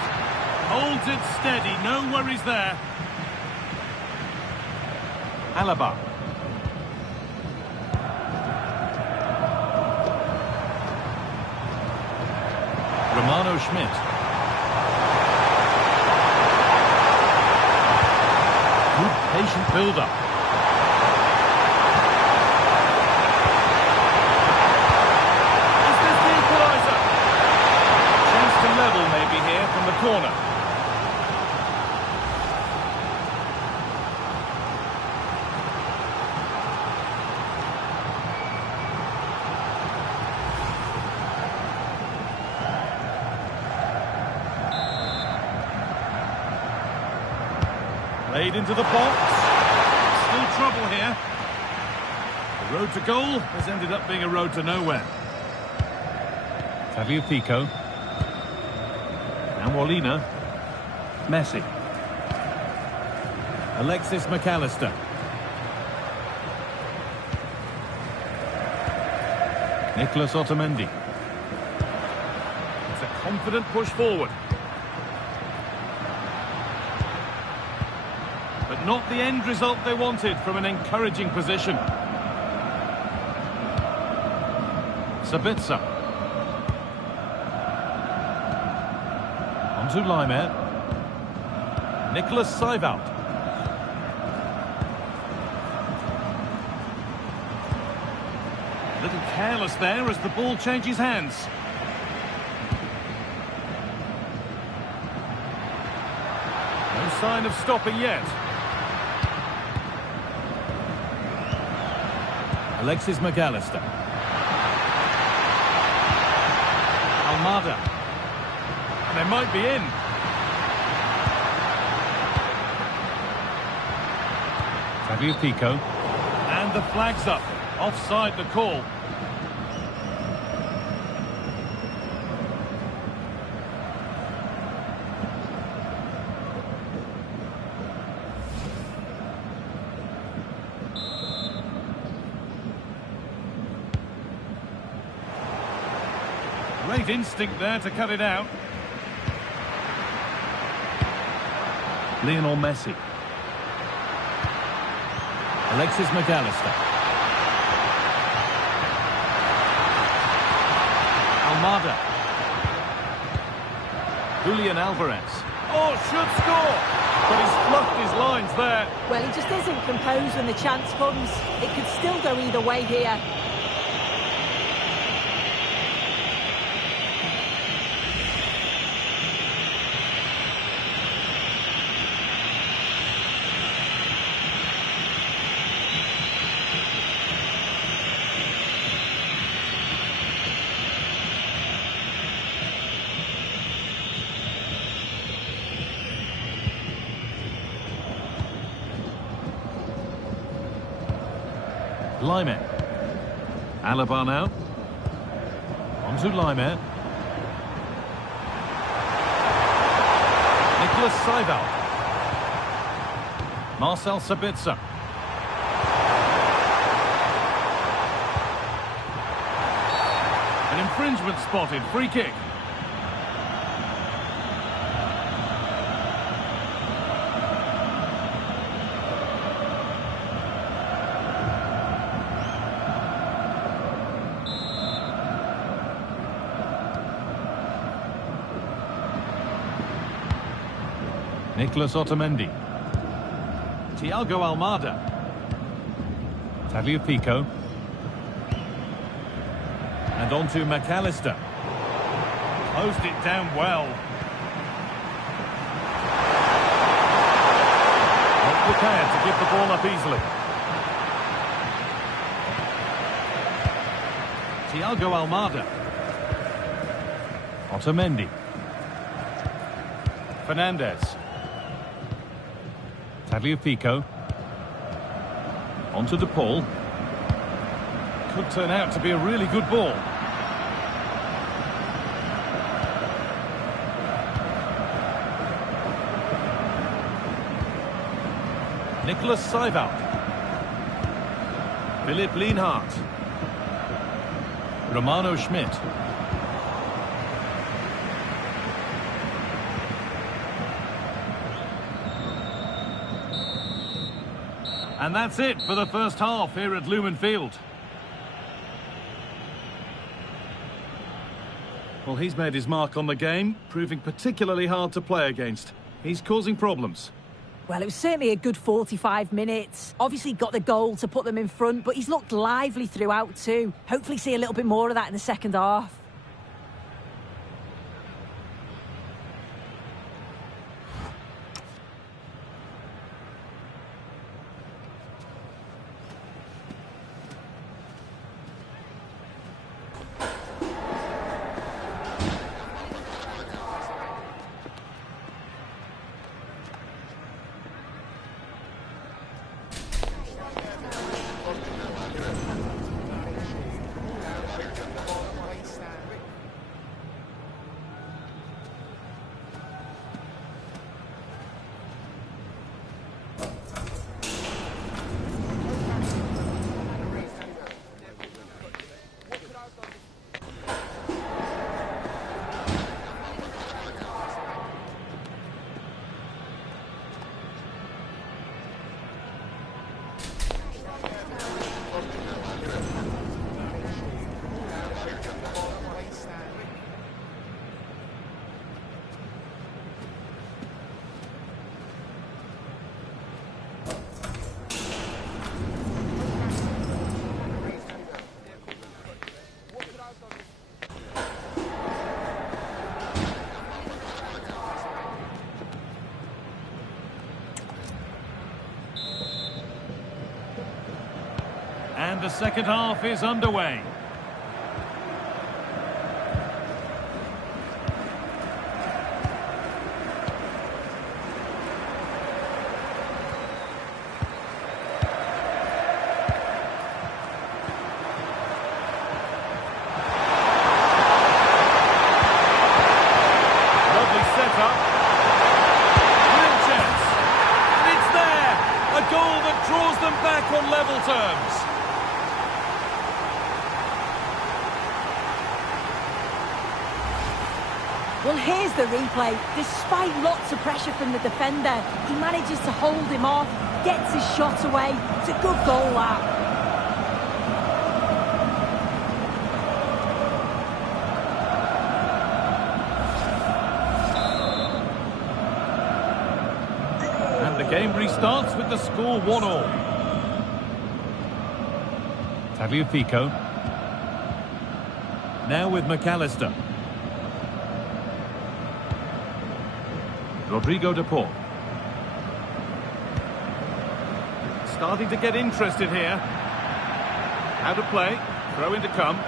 Holds it steady, no worries there. Alaba. Romano Schmidt. Good patient build-up. Level maybe here from the corner. Played into the box. Still trouble here. The road to goal has ended up being a road to nowhere. Tagliafico. Molina. Messi. Alexis McAllister. Nicolas Otamendi. It's a confident push forward. But not the end result they wanted from an encouraging position. Sabitzer. To Laimer. Nicholas Seival. A little careless there as the ball changes hands. No no sign of stopping yet. Alexis McAllister. Almada. And they might be in. Pico. And the flag's up. Offside the call. Great instinct there to cut it out. Lionel Messi. Alexis McAllister. Almada. Julian Alvarez. Oh, should score! But he's fluffed his lines there. Well, he just isn't composed when the chance comes. It could still go either way here. Laimer. Alaba now. On to Laimer. Nicholas Seibel. Marcel Sabitzer. An infringement spotted. Free kick. Nicolas Otamendi. Thiago Almada. Pico. And on to McAllister. Closed it down well. Not prepared to give the ball up easily. Thiago Almada. Otamendi. Fernandez. Pico. On to DePaul. Could turn out to be a really good ball. Nicholas Seibel. Philipp Lienhardt. Romano Schmidt. And that's it for the first half here at Lumen Field. Well, he's made his mark on the game, proving particularly hard to play against. He's causing problems. Well, it was certainly a good 45 minutes. Obviously got the goal to put them in front, but he's looked lively throughout too. Hopefully see a little bit more of that in the second half. And the second half is underway. Lovely setup. Real chance. And it's there. A goal that draws them back on level terms. Well, here's the replay. Despite lots of pressure from the defender, he manages to hold him off, gets his shot away. It's a good goal, that. And the game restarts with the score 1-1. Tagliafico. Now with McAllister. Rodrigo de Paul. Starting to get interested here. How to play. Throw in to come.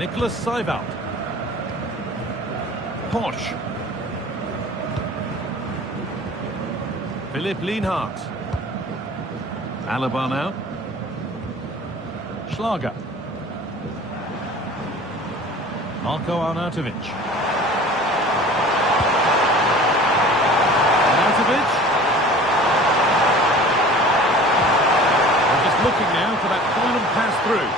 Nicholas Seibold. Posch. Philipp Lienhardt. Alaba now. Schlager. Marko Arnautovic. Arnautovic. They're just looking now for that final pass through.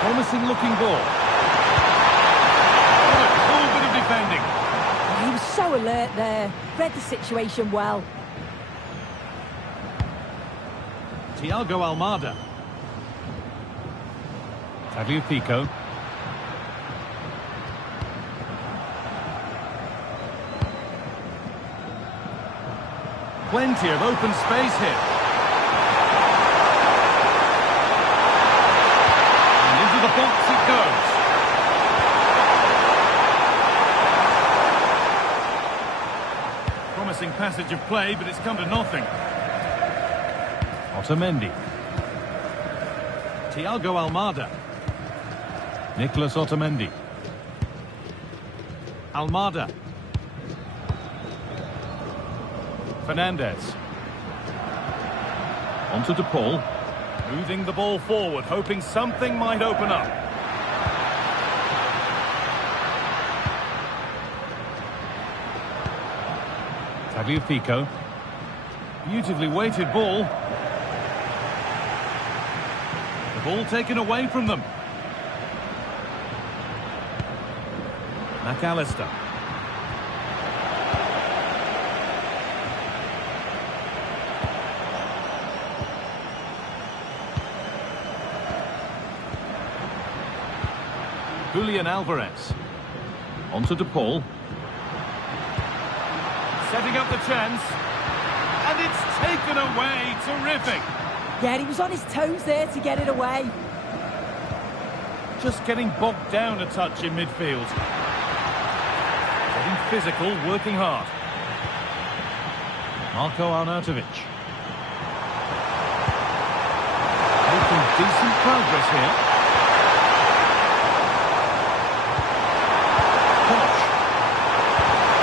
Promising looking ball. What a cool bit of defending. He was so alert there. Read the situation well. Thiago Almada. Tagliafico. Plenty of open space here. And into the box it goes. Promising passage of play, but it's come to nothing. Otamendi. Thiago Almada. Nicholas Otamendi. Almada. Fernandez. Onto De Paul. Moving the ball forward, hoping something might open up. Tagliafico. Beautifully weighted ball. The ball taken away from them. McAllister. Julian Alvarez. Onto De Paul. Setting up the chance. And it's taken away. Terrific. Yeah, he was on his toes there to get it away. Just getting bogged down a touch in midfield. Getting physical, working hard. Marko Arnautovic. Making decent progress here. Posch.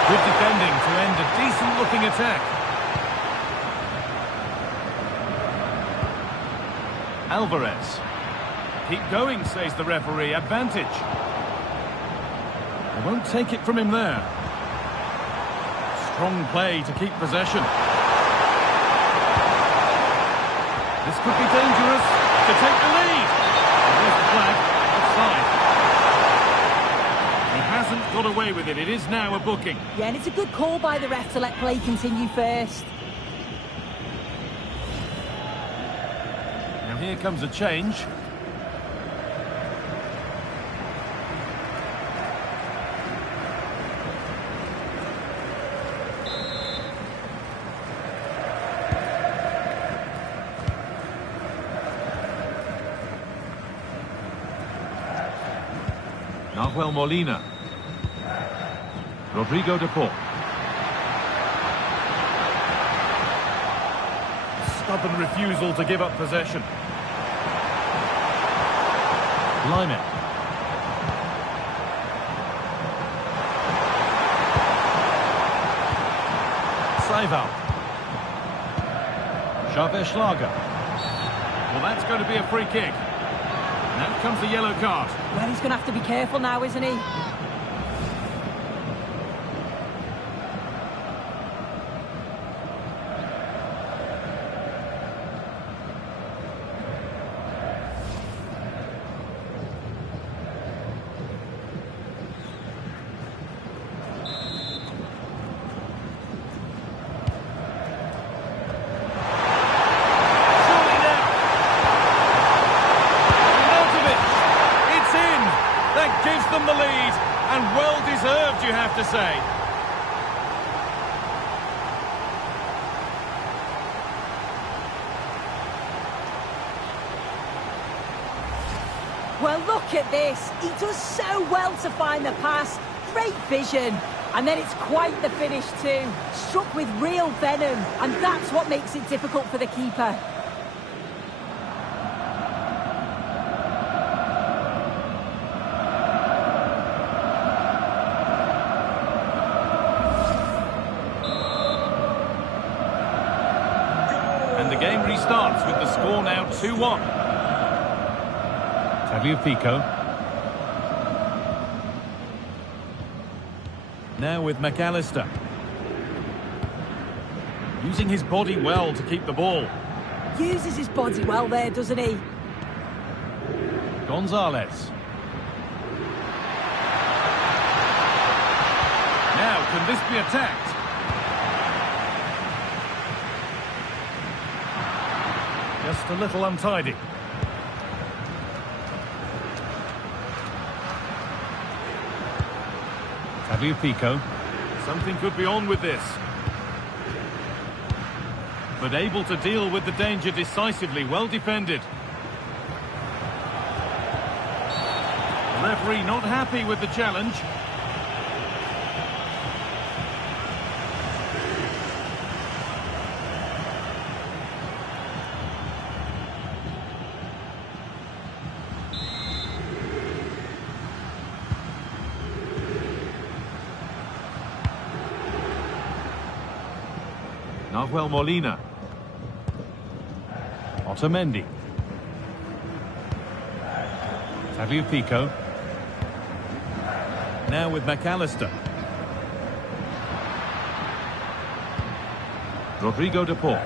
Good defending to end a decent-looking attack. Alvarez. Keep going, says the referee. Advantage. They won't take it from him there. Strong play to keep possession. This could be dangerous to take the lead. And there's the flag. Offside. He hasn't got away with it. It is now a booking. Yeah, and it's a good call by the ref to let play continue first. Now here comes a change. Nahuel Molina. Rodrigo de Paul. Stubborn refusal to give up possession. Lyman. Seival. Schlager. Well, that's going to be a free kick. And out comes the yellow card. Well, he's going to have to be careful now, isn't he? Gives them the lead, and well deserved, you have to say. Well, look at this. He does so well to find the pass. Great vision. And then it's quite the finish too. Struck with real venom, and that's what makes it difficult for the keeper. And the game restarts with the score now 2-1. Tagliafico. Now with McAllister. Using his body well to keep the ball. Uses his body well there, doesn't he? Gonzalez. Now, can this be attacked? Just a little untidy. Tagliafico. Something could be on with this. But able to deal with the danger decisively, well defended. The referee not happy with the challenge. Nahuel Molina. Otamendi. Tagliafico. Now with McAllister. Rodrigo de Paul.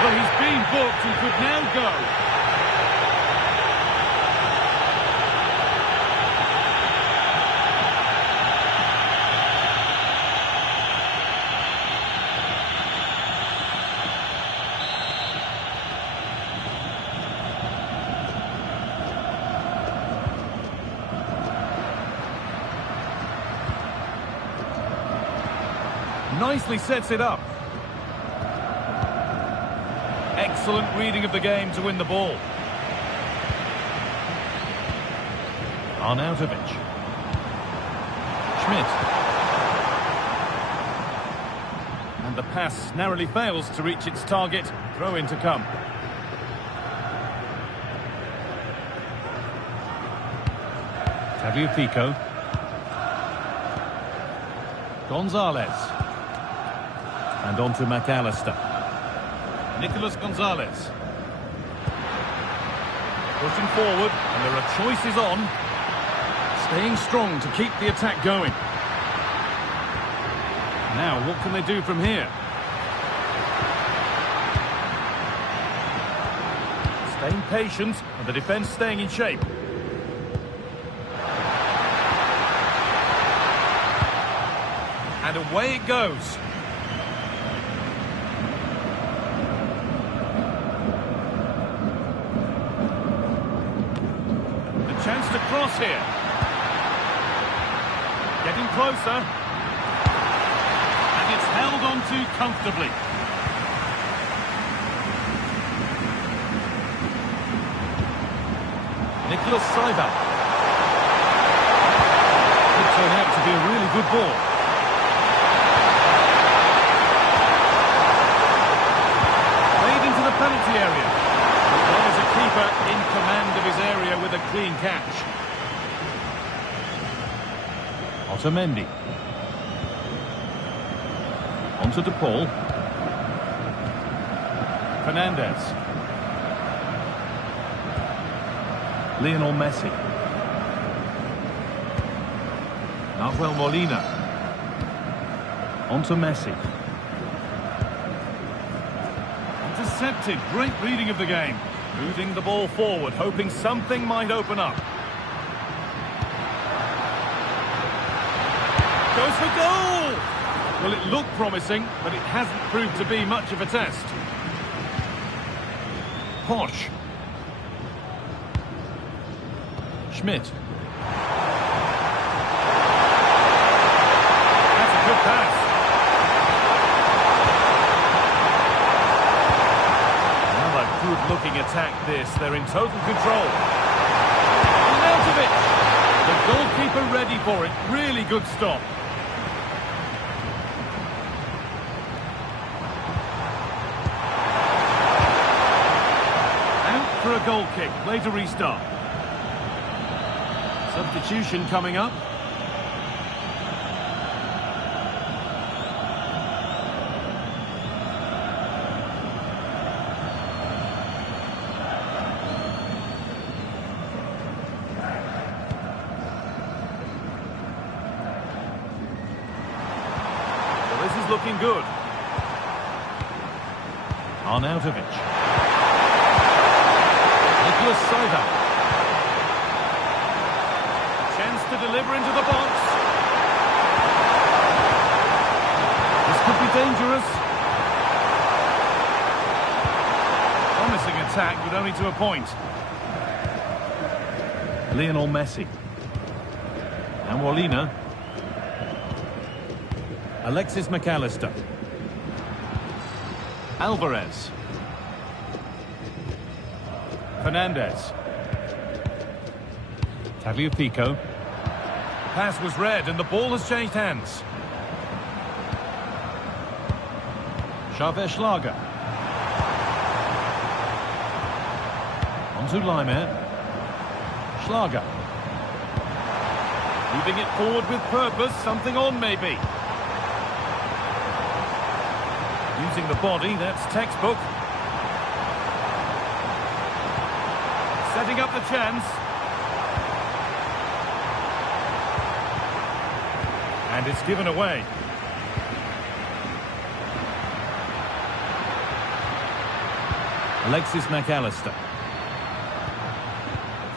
Well, he's been booked and could now go. Nicely sets it up. Excellent reading of the game to win the ball. Arnautovic. Schmidt. And the pass narrowly fails to reach its target. Throw in to come. Tagliafico. Gonzalez. And on to McAllister. Nicolas Gonzalez. Pushing forward, and there are choices on. Staying strong to keep the attack going. Now, what can they do from here? Staying patient, and the defence staying in shape. And away it goes. Chance to cross here. Getting closer. And it's held on to comfortably. Nicolas Seival. turn out to be a really good ball. Played into the penalty area. Well, there's a keeper in command of his area with a clean catch. Otamendi. Onto De Paul. Fernandez. Lionel Messi. Nahuel Molina. Onto Messi. Intercepted. Great reading of the game. Moving the ball forward, hoping something might open up. Goes for goal! Well, it looked promising, but it hasn't proved to be much of a test. Posh. Schmidt. That's a good pass. Another good-looking attack this. They're in total control. Arnautovic. The goalkeeper ready for it. Really good stop. Out for a goal kick. Play to restart. Substitution coming up. Well, this is looking good. Arnautovic. Nicholas Saiva. To deliver into the box. This could be dangerous. Promising attack, but only to a point. Lionel Messi. And Molina. Alexis McAllister. Alvarez. Fernandez. Tagliafico. Pass was read and the ball has changed hands. Xavier Schlager. Onto Laimer. Schlager. Moving it forward with purpose, something on maybe. Using the body, that's textbook. Setting up the chance. And it's given away. Alexis McAllister.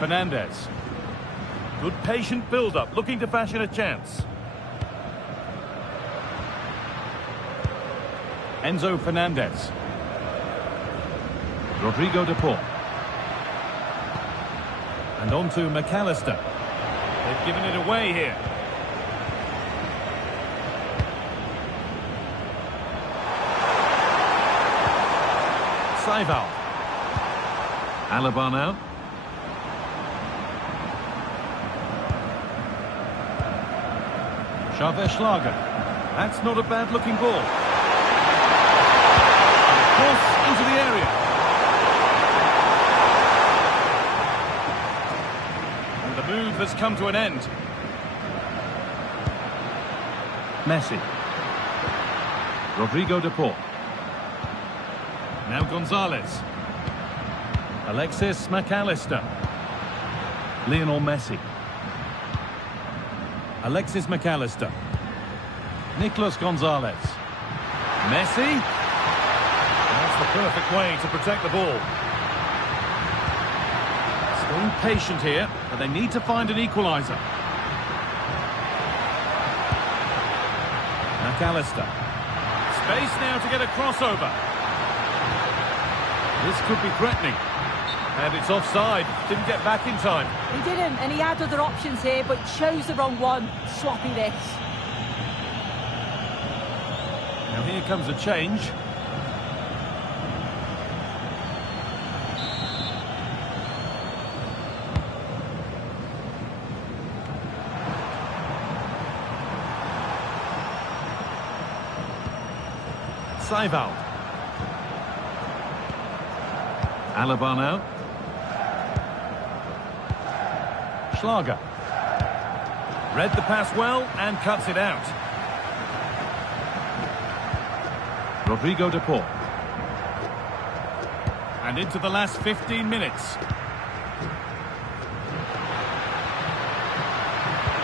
Fernandez. Good patient build-up, looking to fashion a chance. Enzo Fernandez. Rodrigo De Paul. And on to McAllister. They've given it away here. Saival. Alaba now. Xavier Schlager. That's not a bad-looking ball. Cross into the area. And the move has come to an end. Messi. Rodrigo De Paul. Now Gonzalez. Alexis McAllister. Lionel Messi. Alexis McAllister. Nicholas Gonzalez. Messi. That's the perfect way to protect the ball. Staying patient here, but they need to find an equaliser. McAllister. Space now to get a crossover. This could be threatening. And it's offside. Didn't get back in time. He didn't, and he had other options here, but chose the wrong one. Sloppy this. Now here comes a change. Seival. Alaba now. Schlager. Read the pass well and cuts it out. Rodrigo de Paul. And into the last 15 minutes.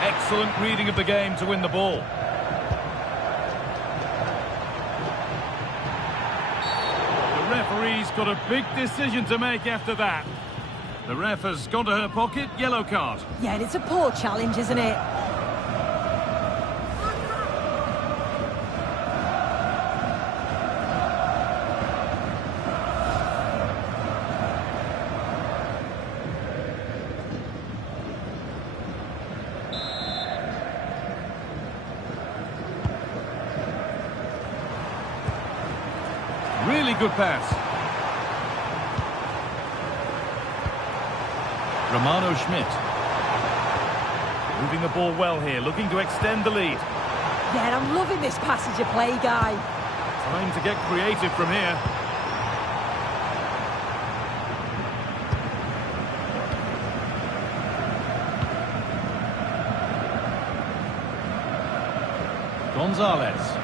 Excellent reading of the game to win the ball. The referee's got a big decision to make after that. The ref has gone to her pocket, yellow card. Yeah, and it's a poor challenge, isn't it? Really good pass. Romano Schmidt. Moving the ball well here, looking to extend the lead. Yeah, and I'm loving this passage of play, Guy. Trying to get creative from here. Gonzalez.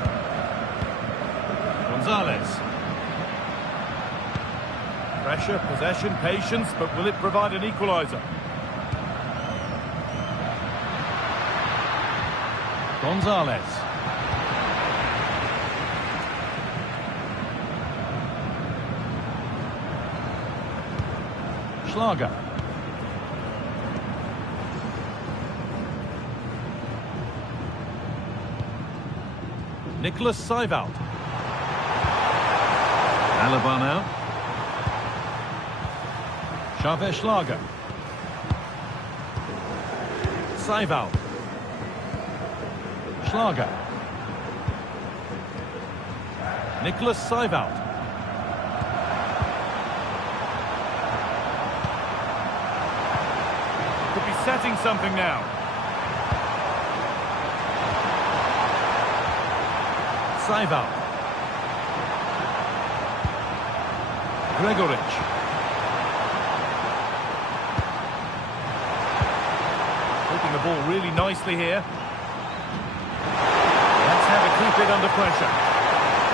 Pressure, possession, patience, but will it provide an equaliser? Gonzalez. Schlager. Nicholas Seival. Alaba now. Xavier Schlager. Seival. Schlager. Nicholas Seival. Could be setting something now. Seival. Gregoric. Taking the ball really nicely here. Let's have to keep it under pressure.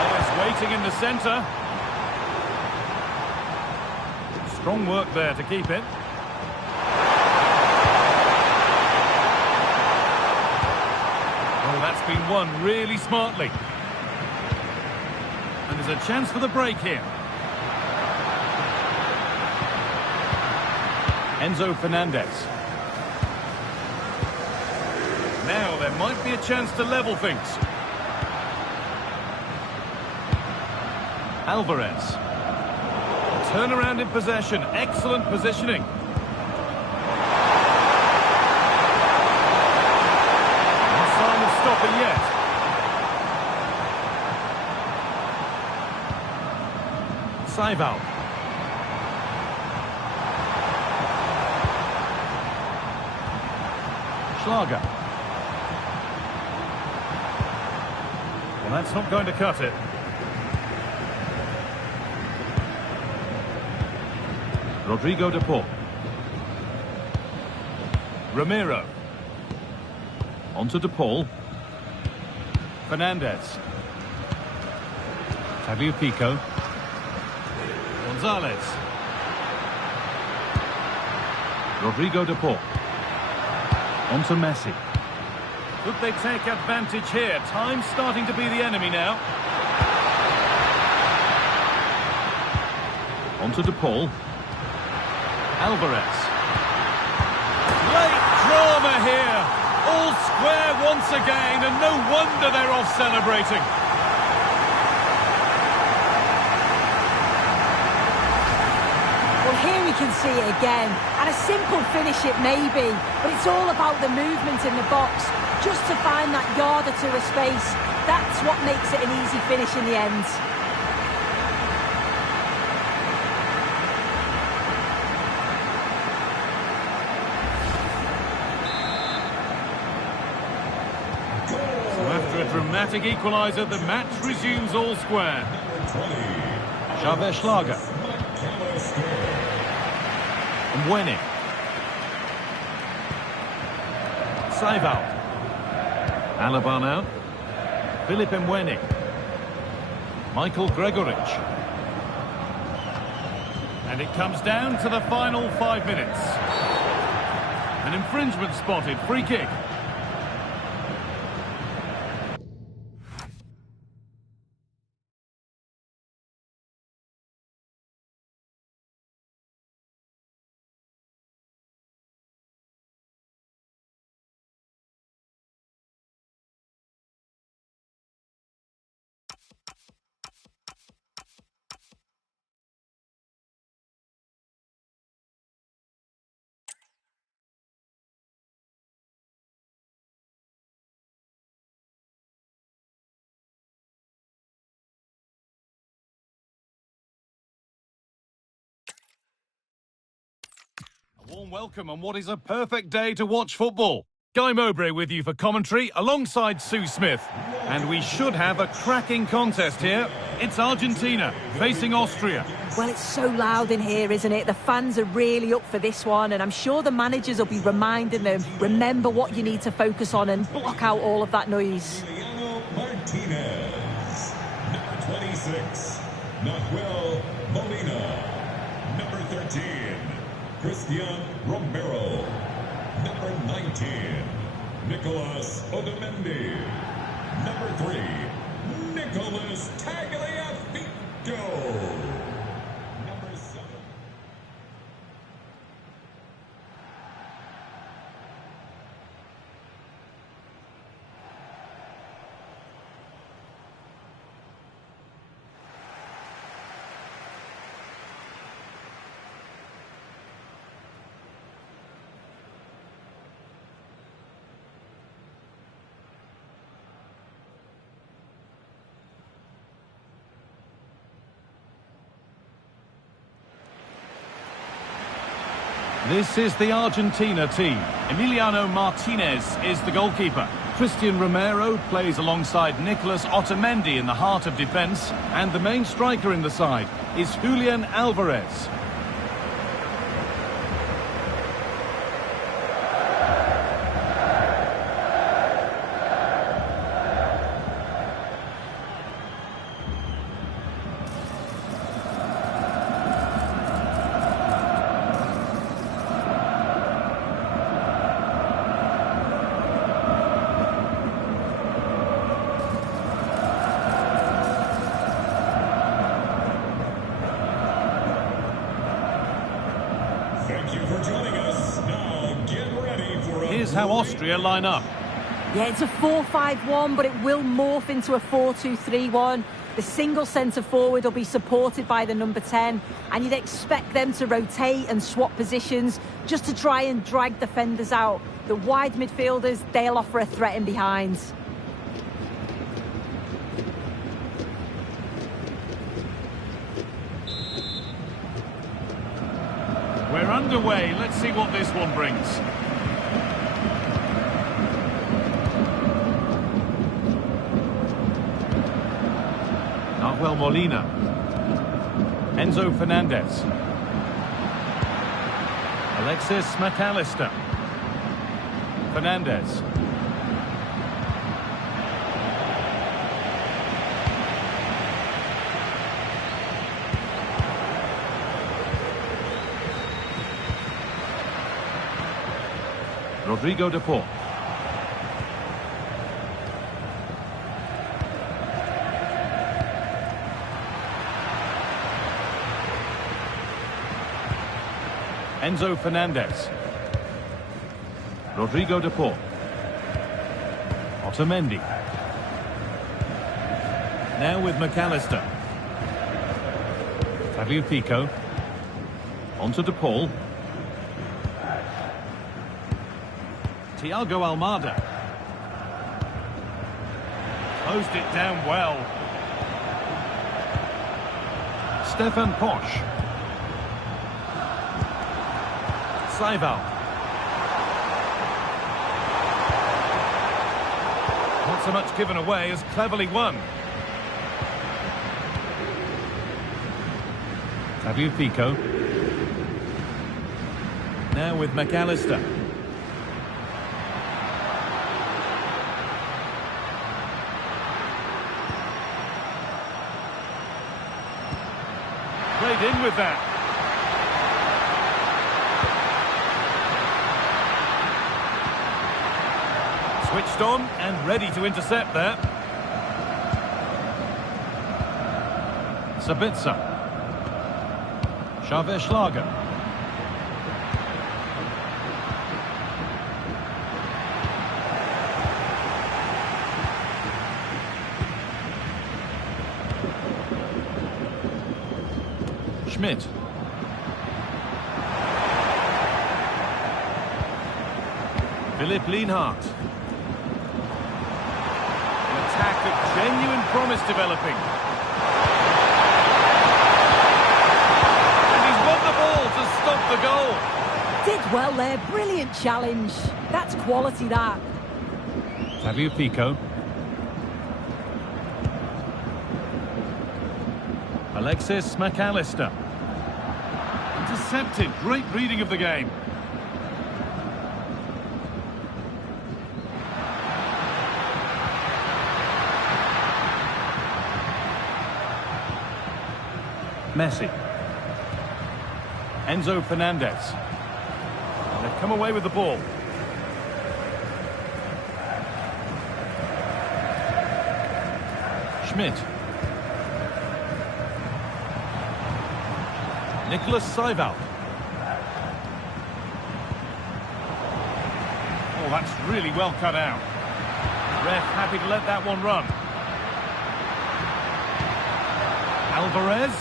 Oh, it's waiting in the centre. Strong work there to keep it. Oh, that's been won really smartly. And there's a chance for the break here. Enzo Fernandez. Now there might be a chance to level things. Alvarez. A turnaround in possession. Excellent positioning. No sign of stopping yet. Seival. Schlager. Well, that's not going to cut it. Rodrigo de Paul. Ramiro. On to de Paul. Fernandez. Tagliafico. Gonzalez. Rodrigo de Paul. On to Messi. Could they take advantage here? Time's starting to be the enemy now. On to de Paul. Alvarez. Late drama here. All square once again, and no wonder they're off celebrating. Well, here we can see it again. And a simple finish it may be, but it's all about the movement in the box. Just to find that yard or two of space. That's what makes it an easy finish in the end. dramatic equaliser. The match resumes all square. Number 20. Schlager. Mwene. Seival. Alaba now. Philip Mwene. Michael Gregorich. And it comes down to the final 5 minutes. An infringement spotted. Free kick. A warm welcome on what is a perfect day to watch football. Guy Mowbray with you for commentary alongside Sue Smith. And we should have a cracking contest here. It's Argentina facing Austria. Well, it's so loud in here, isn't it? The fans are really up for this one, and I'm sure the managers will be reminding them, remember what you need to focus on and block out all of that noise. Martinez. Number 26, Nahuel Molina. Number 13, Christian Romero. Number 19, Nicolas Otamendi. Number 3, Nicolas Tagliafico. Number 7. This is the Argentina team. Emiliano Martinez is the goalkeeper. Christian Romero plays alongside Nicolas Otamendi in the heart of defence. And the main striker in the side is Julian Alvarez. Thank you for joining us. Now get ready for a Here's how Austria line up. Yeah, it's a 4-5-1, but it will morph into a 4-2-3-1. The single centre forward will be supported by the number 10, and you'd expect them to rotate and swap positions just to try and drag defenders out. The wide midfielders, they'll offer a threat in behind. We're underway. Let's see what this one brings. Nahuel Molina. Enzo Fernandez. Alexis McAllister. Fernandez. Rodrigo de Paul. Enzo Fernandez. Rodrigo de Paul. Otamendi. Now with McAllister. Tagliafico. Onto de Paul. Thiago Almada. Closed it down well. Stefan Posch. Seival. Not so much given away as cleverly won. Tagliafico. Now with McAllister. Played in with that. Switched on and ready to intercept there. Sabitzer. Schlager. Schmidt. Philipp Lienhardt. An attack of genuine promise developing. And he's won the ball to stop the goal. Did well there, brilliant challenge. That's quality, that. Tagliafico. Alexis McAllister. Intercepted, great reading of the game. Messi. Enzo Fernandez. And they've come away with the ball. Schmidt. Nicholas Seiwald. Oh, that's really well cut out. Ref happy to let that one run. Alvarez.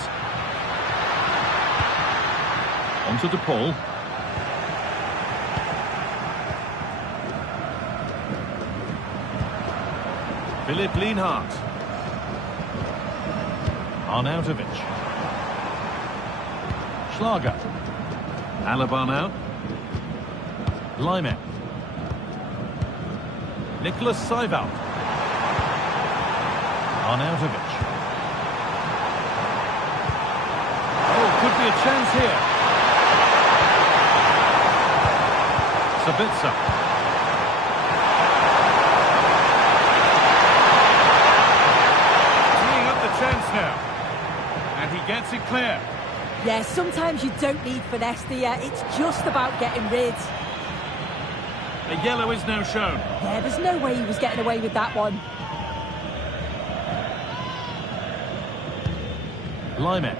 Onto De Paul. Philipp Lienhardt. Arnautovic. Schlager. Alaba now. Lyman. Nicholas Seiwald. Arnautovic. Oh, could be a chance here. Sabitzer. Teeing up the chance now. And he gets it clear. Yeah, sometimes you don't need finesse, do you? It's just about getting rid. A yellow is now shown. Yeah, there's no way he was getting away with that one. Lyman.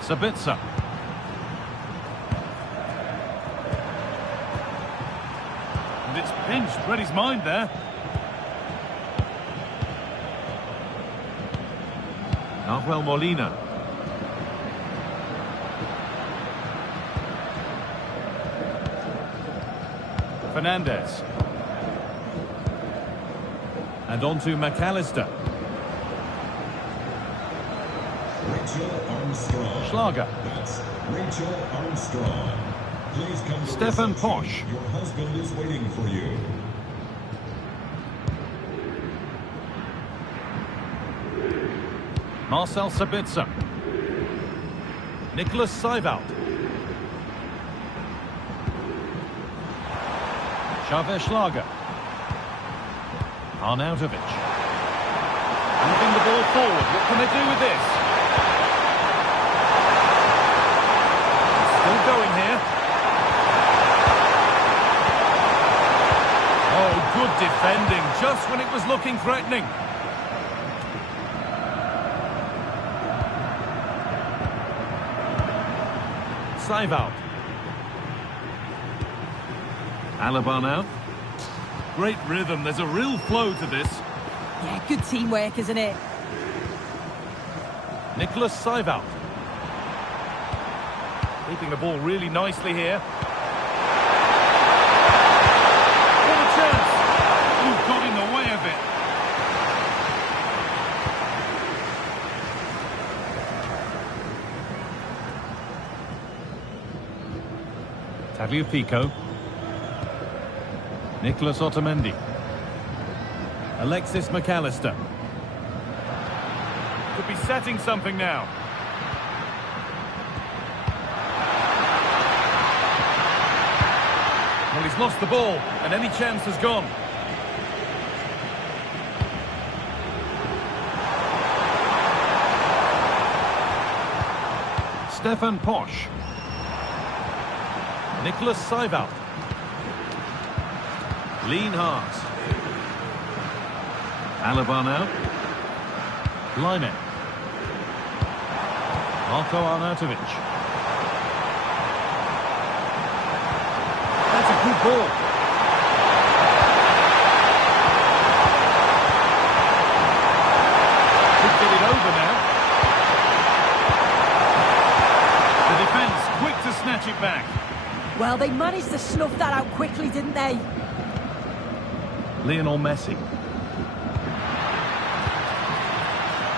Sabitzer. And it's pinched, read his mind there. Nahuel Molina. Fernandez. And on to McAllister. Rachel Armstrong. Schlager. That's Rachel Armstrong. Please come to Stefan reception. Posch. Your husband is waiting for you. Marcel Sabitzer. Nicholas Seiwald. Schlager. Arnautovic. Moving the ball forward. What can they do with this? Still going here. Oh, good defending, just when it was looking threatening. Seiwald. Alaba now. Great rhythm, there's a real flow to this. Yeah, good teamwork, isn't it? Nicholas Seiwald. Keeping the ball really nicely here. What a chance! You've got in the way of it. Tagliafico. Nicholas Otamendi. Alexis McAllister. Could be setting something now. Well, he's lost the ball, and any chance has gone. Stefan Posch. Nicholas Seiwald. Lean Hart. Alaba now. Lyman. Marko Arnautovic. That's a good ball. Could get it over now. The defence quick to snatch it back. Well, they managed to snuff that out quickly, didn't they? Lionel Messi.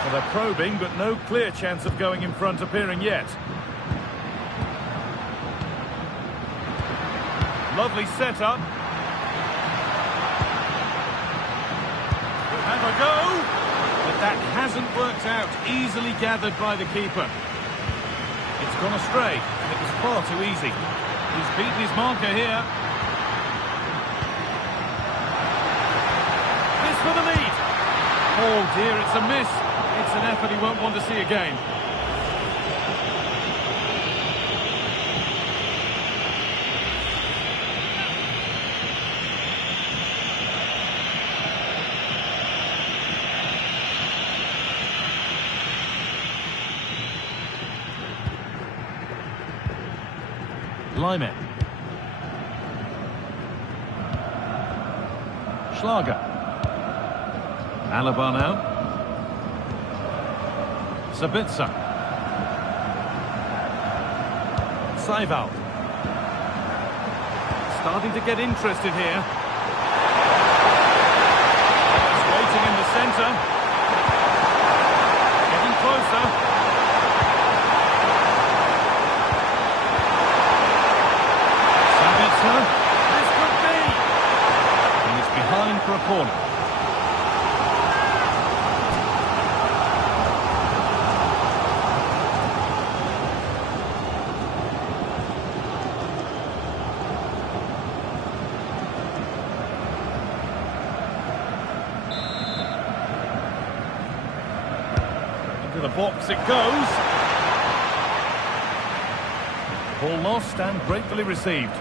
So they're probing, but no clear chance of going in front appearing yet. Lovely setup. Have a go. But that hasn't worked out. Easily gathered by the keeper. It's gone astray, and it was far too easy. He's beaten his marker here. This for the lead. Oh dear, it's a miss. It's an effort he won't want to see again. Lyman. Schlager. Alaba now. Sabitzer. Seiwald. Starting to get interested here. He's waiting in the centre. Getting closer. This could be. And it's behind for a corner. Into the box it goes. Ball lost and gratefully received.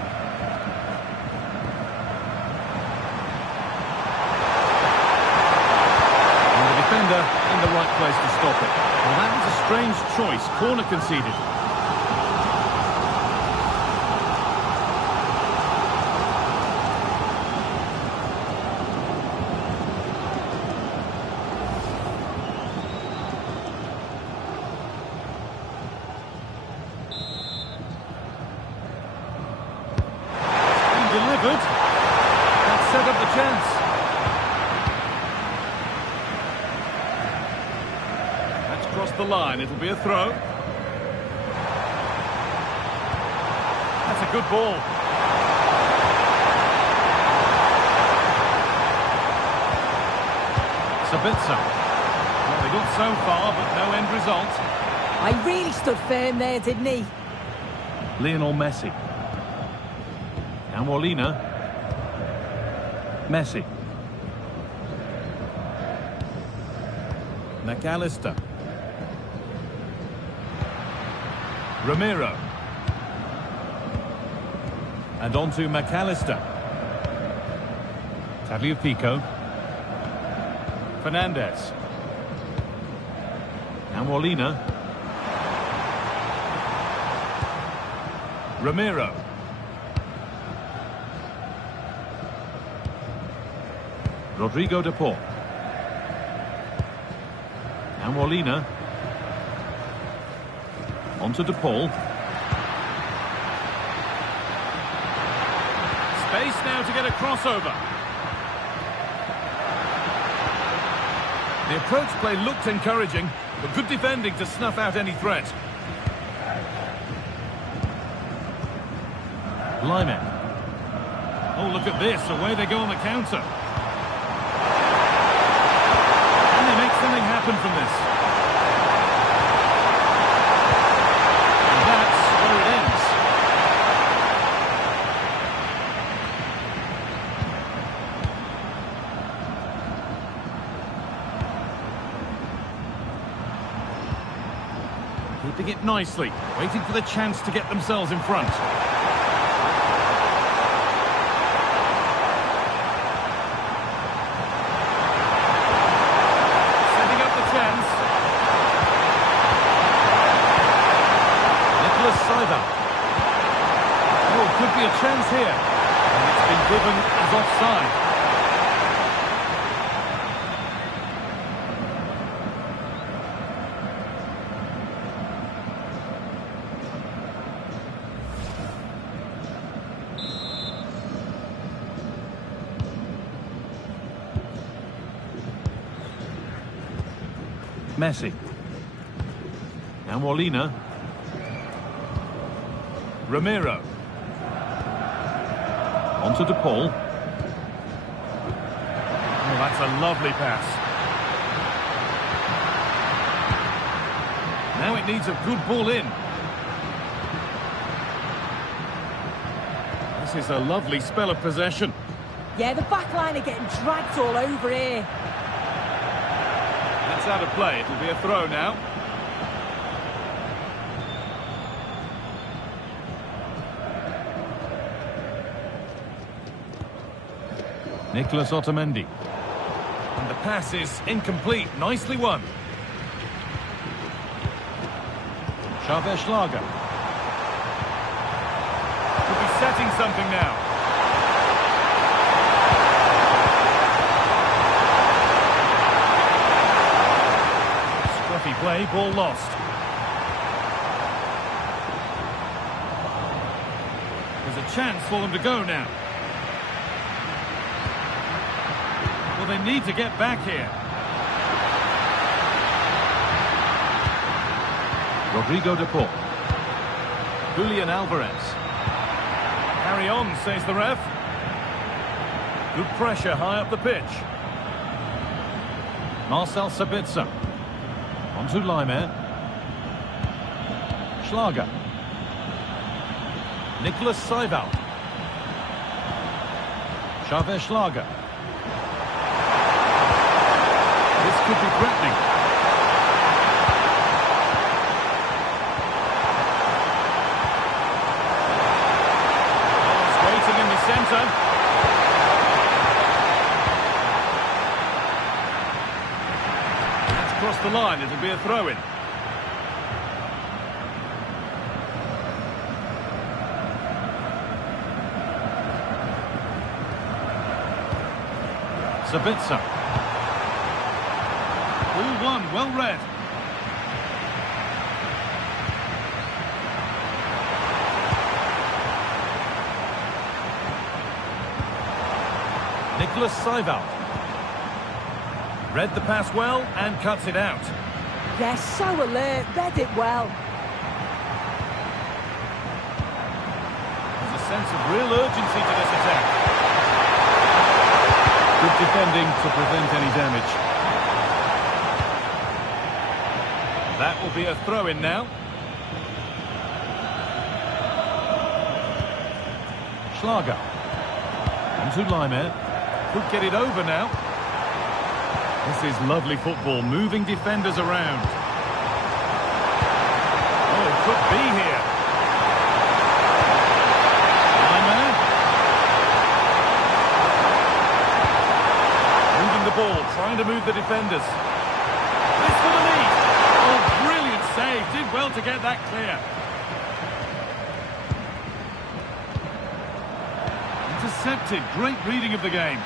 Defender in the right place to stop it. Well, that was a strange choice. Corner conceded. It's been delivered. That set up the chance. Across the line, it'll be a throw. That's a good ball. Sabitzer. Well, they got so far, but no end result. I really stood firm there, didn't he? Lionel Messi. And Molina. Messi. McAllister. Ramiro. And on to McAllister. Tagliafico. Fernandez. And Molina. Ramiro. Rodrigo de Paul. And Molina. On to De Paul. Space now to get a crossover. The approach play looked encouraging, but good defending to snuff out any threat. Lyman. Oh, look at this. Away they go on the counter. Can they make something happen from this? And that's where it ends. Keeping it nicely, waiting for the chance to get themselves in front. Setting up the chance. Siva. Oh, could be a chance here. And it's been given as offside. Messi. Now Molina. Ramiro. On to De Paul. Oh, that's a lovely pass. Now it needs a good ball in. This is a lovely spell of possession. Yeah, the back line are getting dragged all over here. That's out of play. It'll be a throw now. Nicholas Otamendi. And the pass is incomplete. Nicely won. Chavez Schlager. Could be setting something now. Scruffy play, ball lost. There's a chance for them to go now. Well, they need to get back here. Rodrigo De Paul. Julian Alvarez. Carry on, says the ref. Good pressure high up the pitch. Marcel Sabitzer. On to Laimer. Schlager. Nicholas Seiwald. Chavez Schlager. This could be threatening. It's waiting in the centre. That's crossed the line. It'll be a throw-in. Sabitzer. All one, well read. Nicholas Seiwald. Read the pass well and cuts it out. They're so alert, read it well. There's a sense of real urgency to this attack. Good defending to prevent any damage. That will be a throw-in now. Schlager. On to Laimer. Could get it over now. This is lovely football, moving defenders around. Oh, it could be here. Laimer. Moving the ball, trying to move the defenders. This for the lead. Oh, brilliant save. Did well to get that clear. Intercepted. Great reading of the game.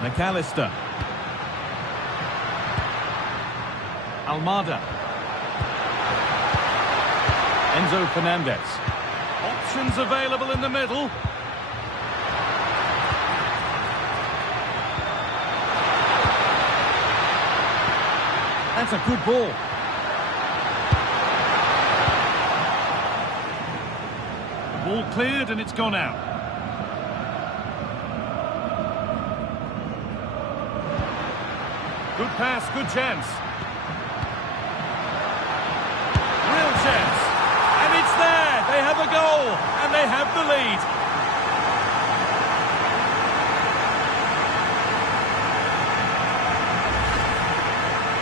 McAllister. Almada. Enzo Fernandez. Options available in the middle. That's a good ball. Ball cleared and it's gone out. Good pass, good chance. Real chance. And it's there. They have a goal and they have the lead.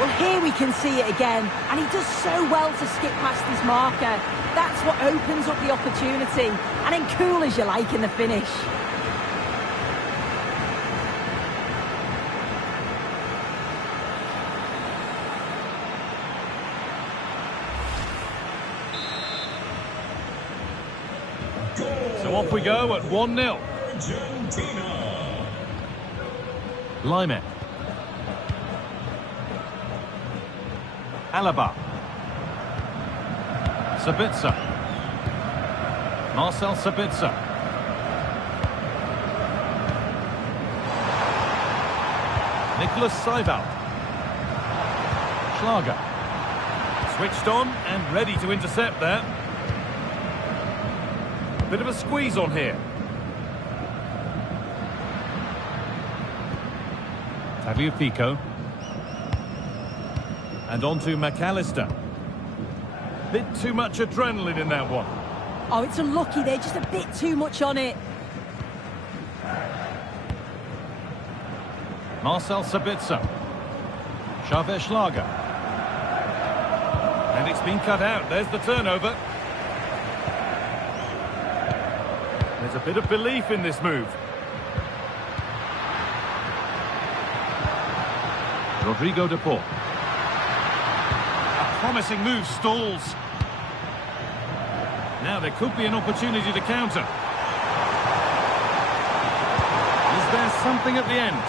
Well, here we can see it again, and he does so well to skip past his marker. That's what opens up the opportunity, and then cool as you like in the finish. So off we go at 1-0. Argentina. Lime. Alaba. Sabitzer. Marcel Sabitzer. Nicholas Seibald. Schlager. Switched on and ready to intercept there. Bit of a squeeze on here. Tagliafico. And on to McAllister. Bit too much adrenaline in that one. Oh, it's unlucky there, just a bit too much on it. Marcel Sabitzer. Xavier Schlager. And it's been cut out. There's the turnover. There's a bit of belief in this move. Rodrigo de Paul. Promising move stalls. Now there could be an opportunity to counter. Is there something at the end?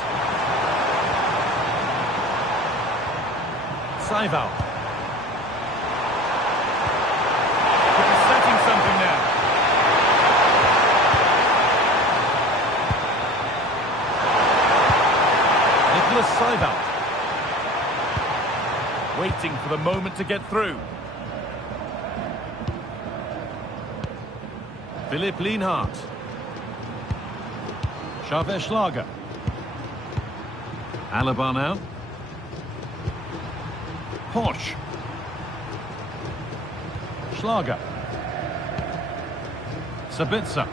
Seibald. Could be setting something now. Nicholas Seibald. Waiting for the moment to get through. Philipp Lienhardt. Xavier Schlager. Alaba now. Posch. Schlager. Sabitzer.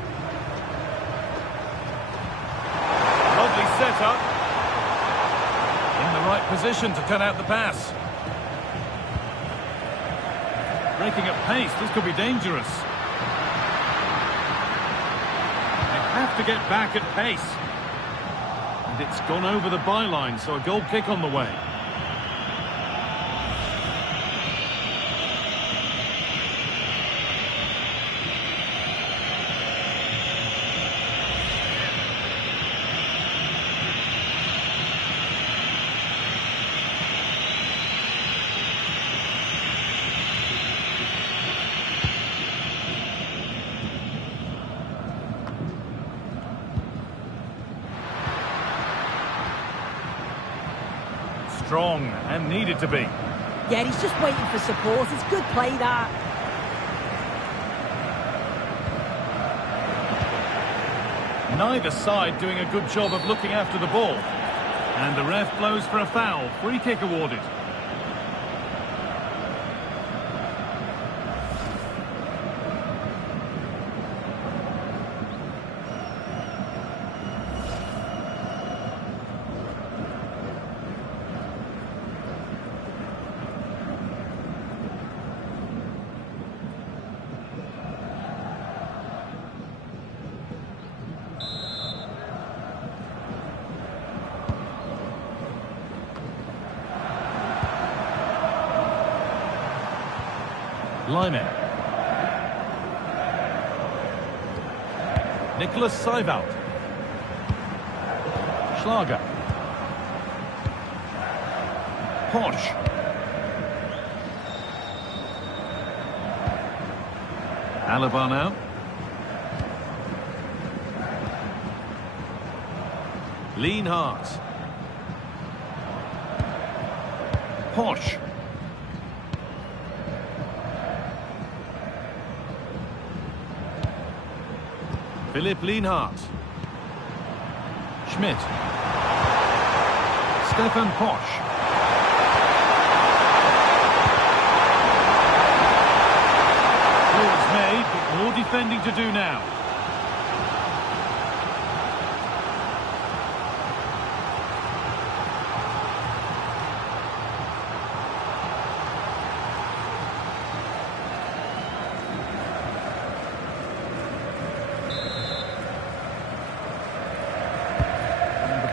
Lovely setup. In the right position to cut out the pass. Breaking at pace, this could be dangerous. They have to get back at pace. And it's gone over the byline, so a goal kick on the way. Strong and needed to be. Yeah, he's just waiting for support. It's good play, that. Neither side doing a good job of looking after the ball. And the ref blows for a foul. Free kick awarded. Lime. Nicholas Seibald. Schlager. Posch. Alaba now. Lienhardt. Posch. Philipp Lienhardt. Schmidt. Stefan Posch. Ball's made, but more defending to do now.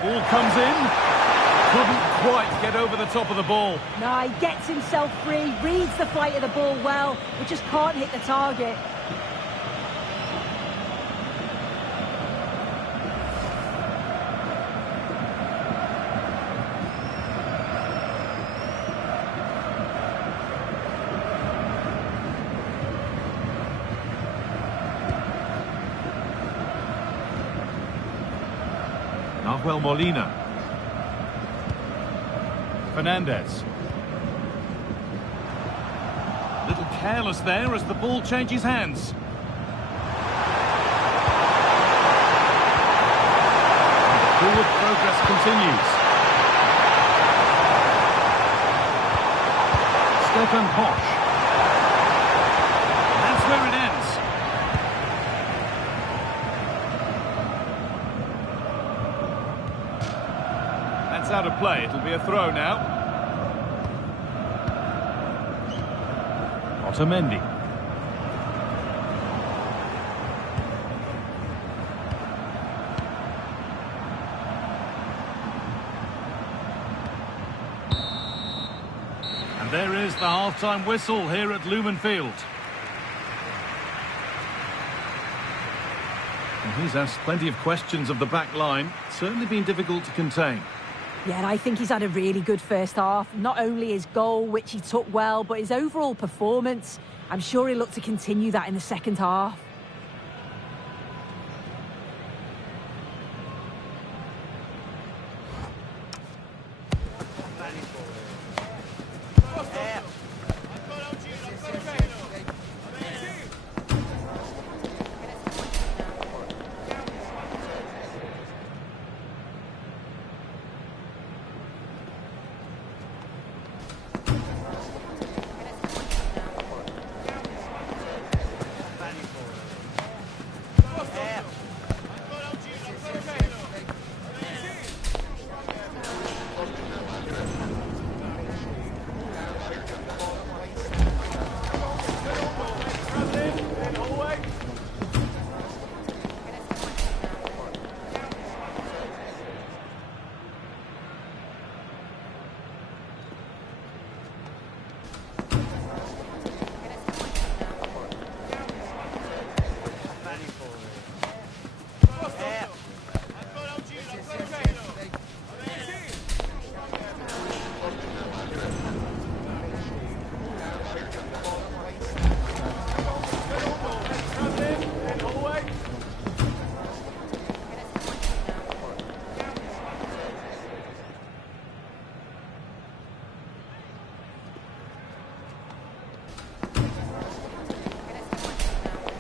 Ball comes in, couldn't quite get over the top of the ball. No, he gets himself free, reads the flight of the ball well, but just can't hit the target. Nahuel Molina. Fernandez. A little careless there as the ball changes hands. Forward progress continues. Stefan Posch. That's where it ends. That's out of play. It'll be a throw now. Otamendi. And there is the half-time whistle here at Lumen Field. And he's asked plenty of questions of the back line. Certainly been difficult to contain. Yeah, and I think he's had a really good first half. Not only his goal, which he took well, but his overall performance. I'm sure he'll look to continue that in the second half.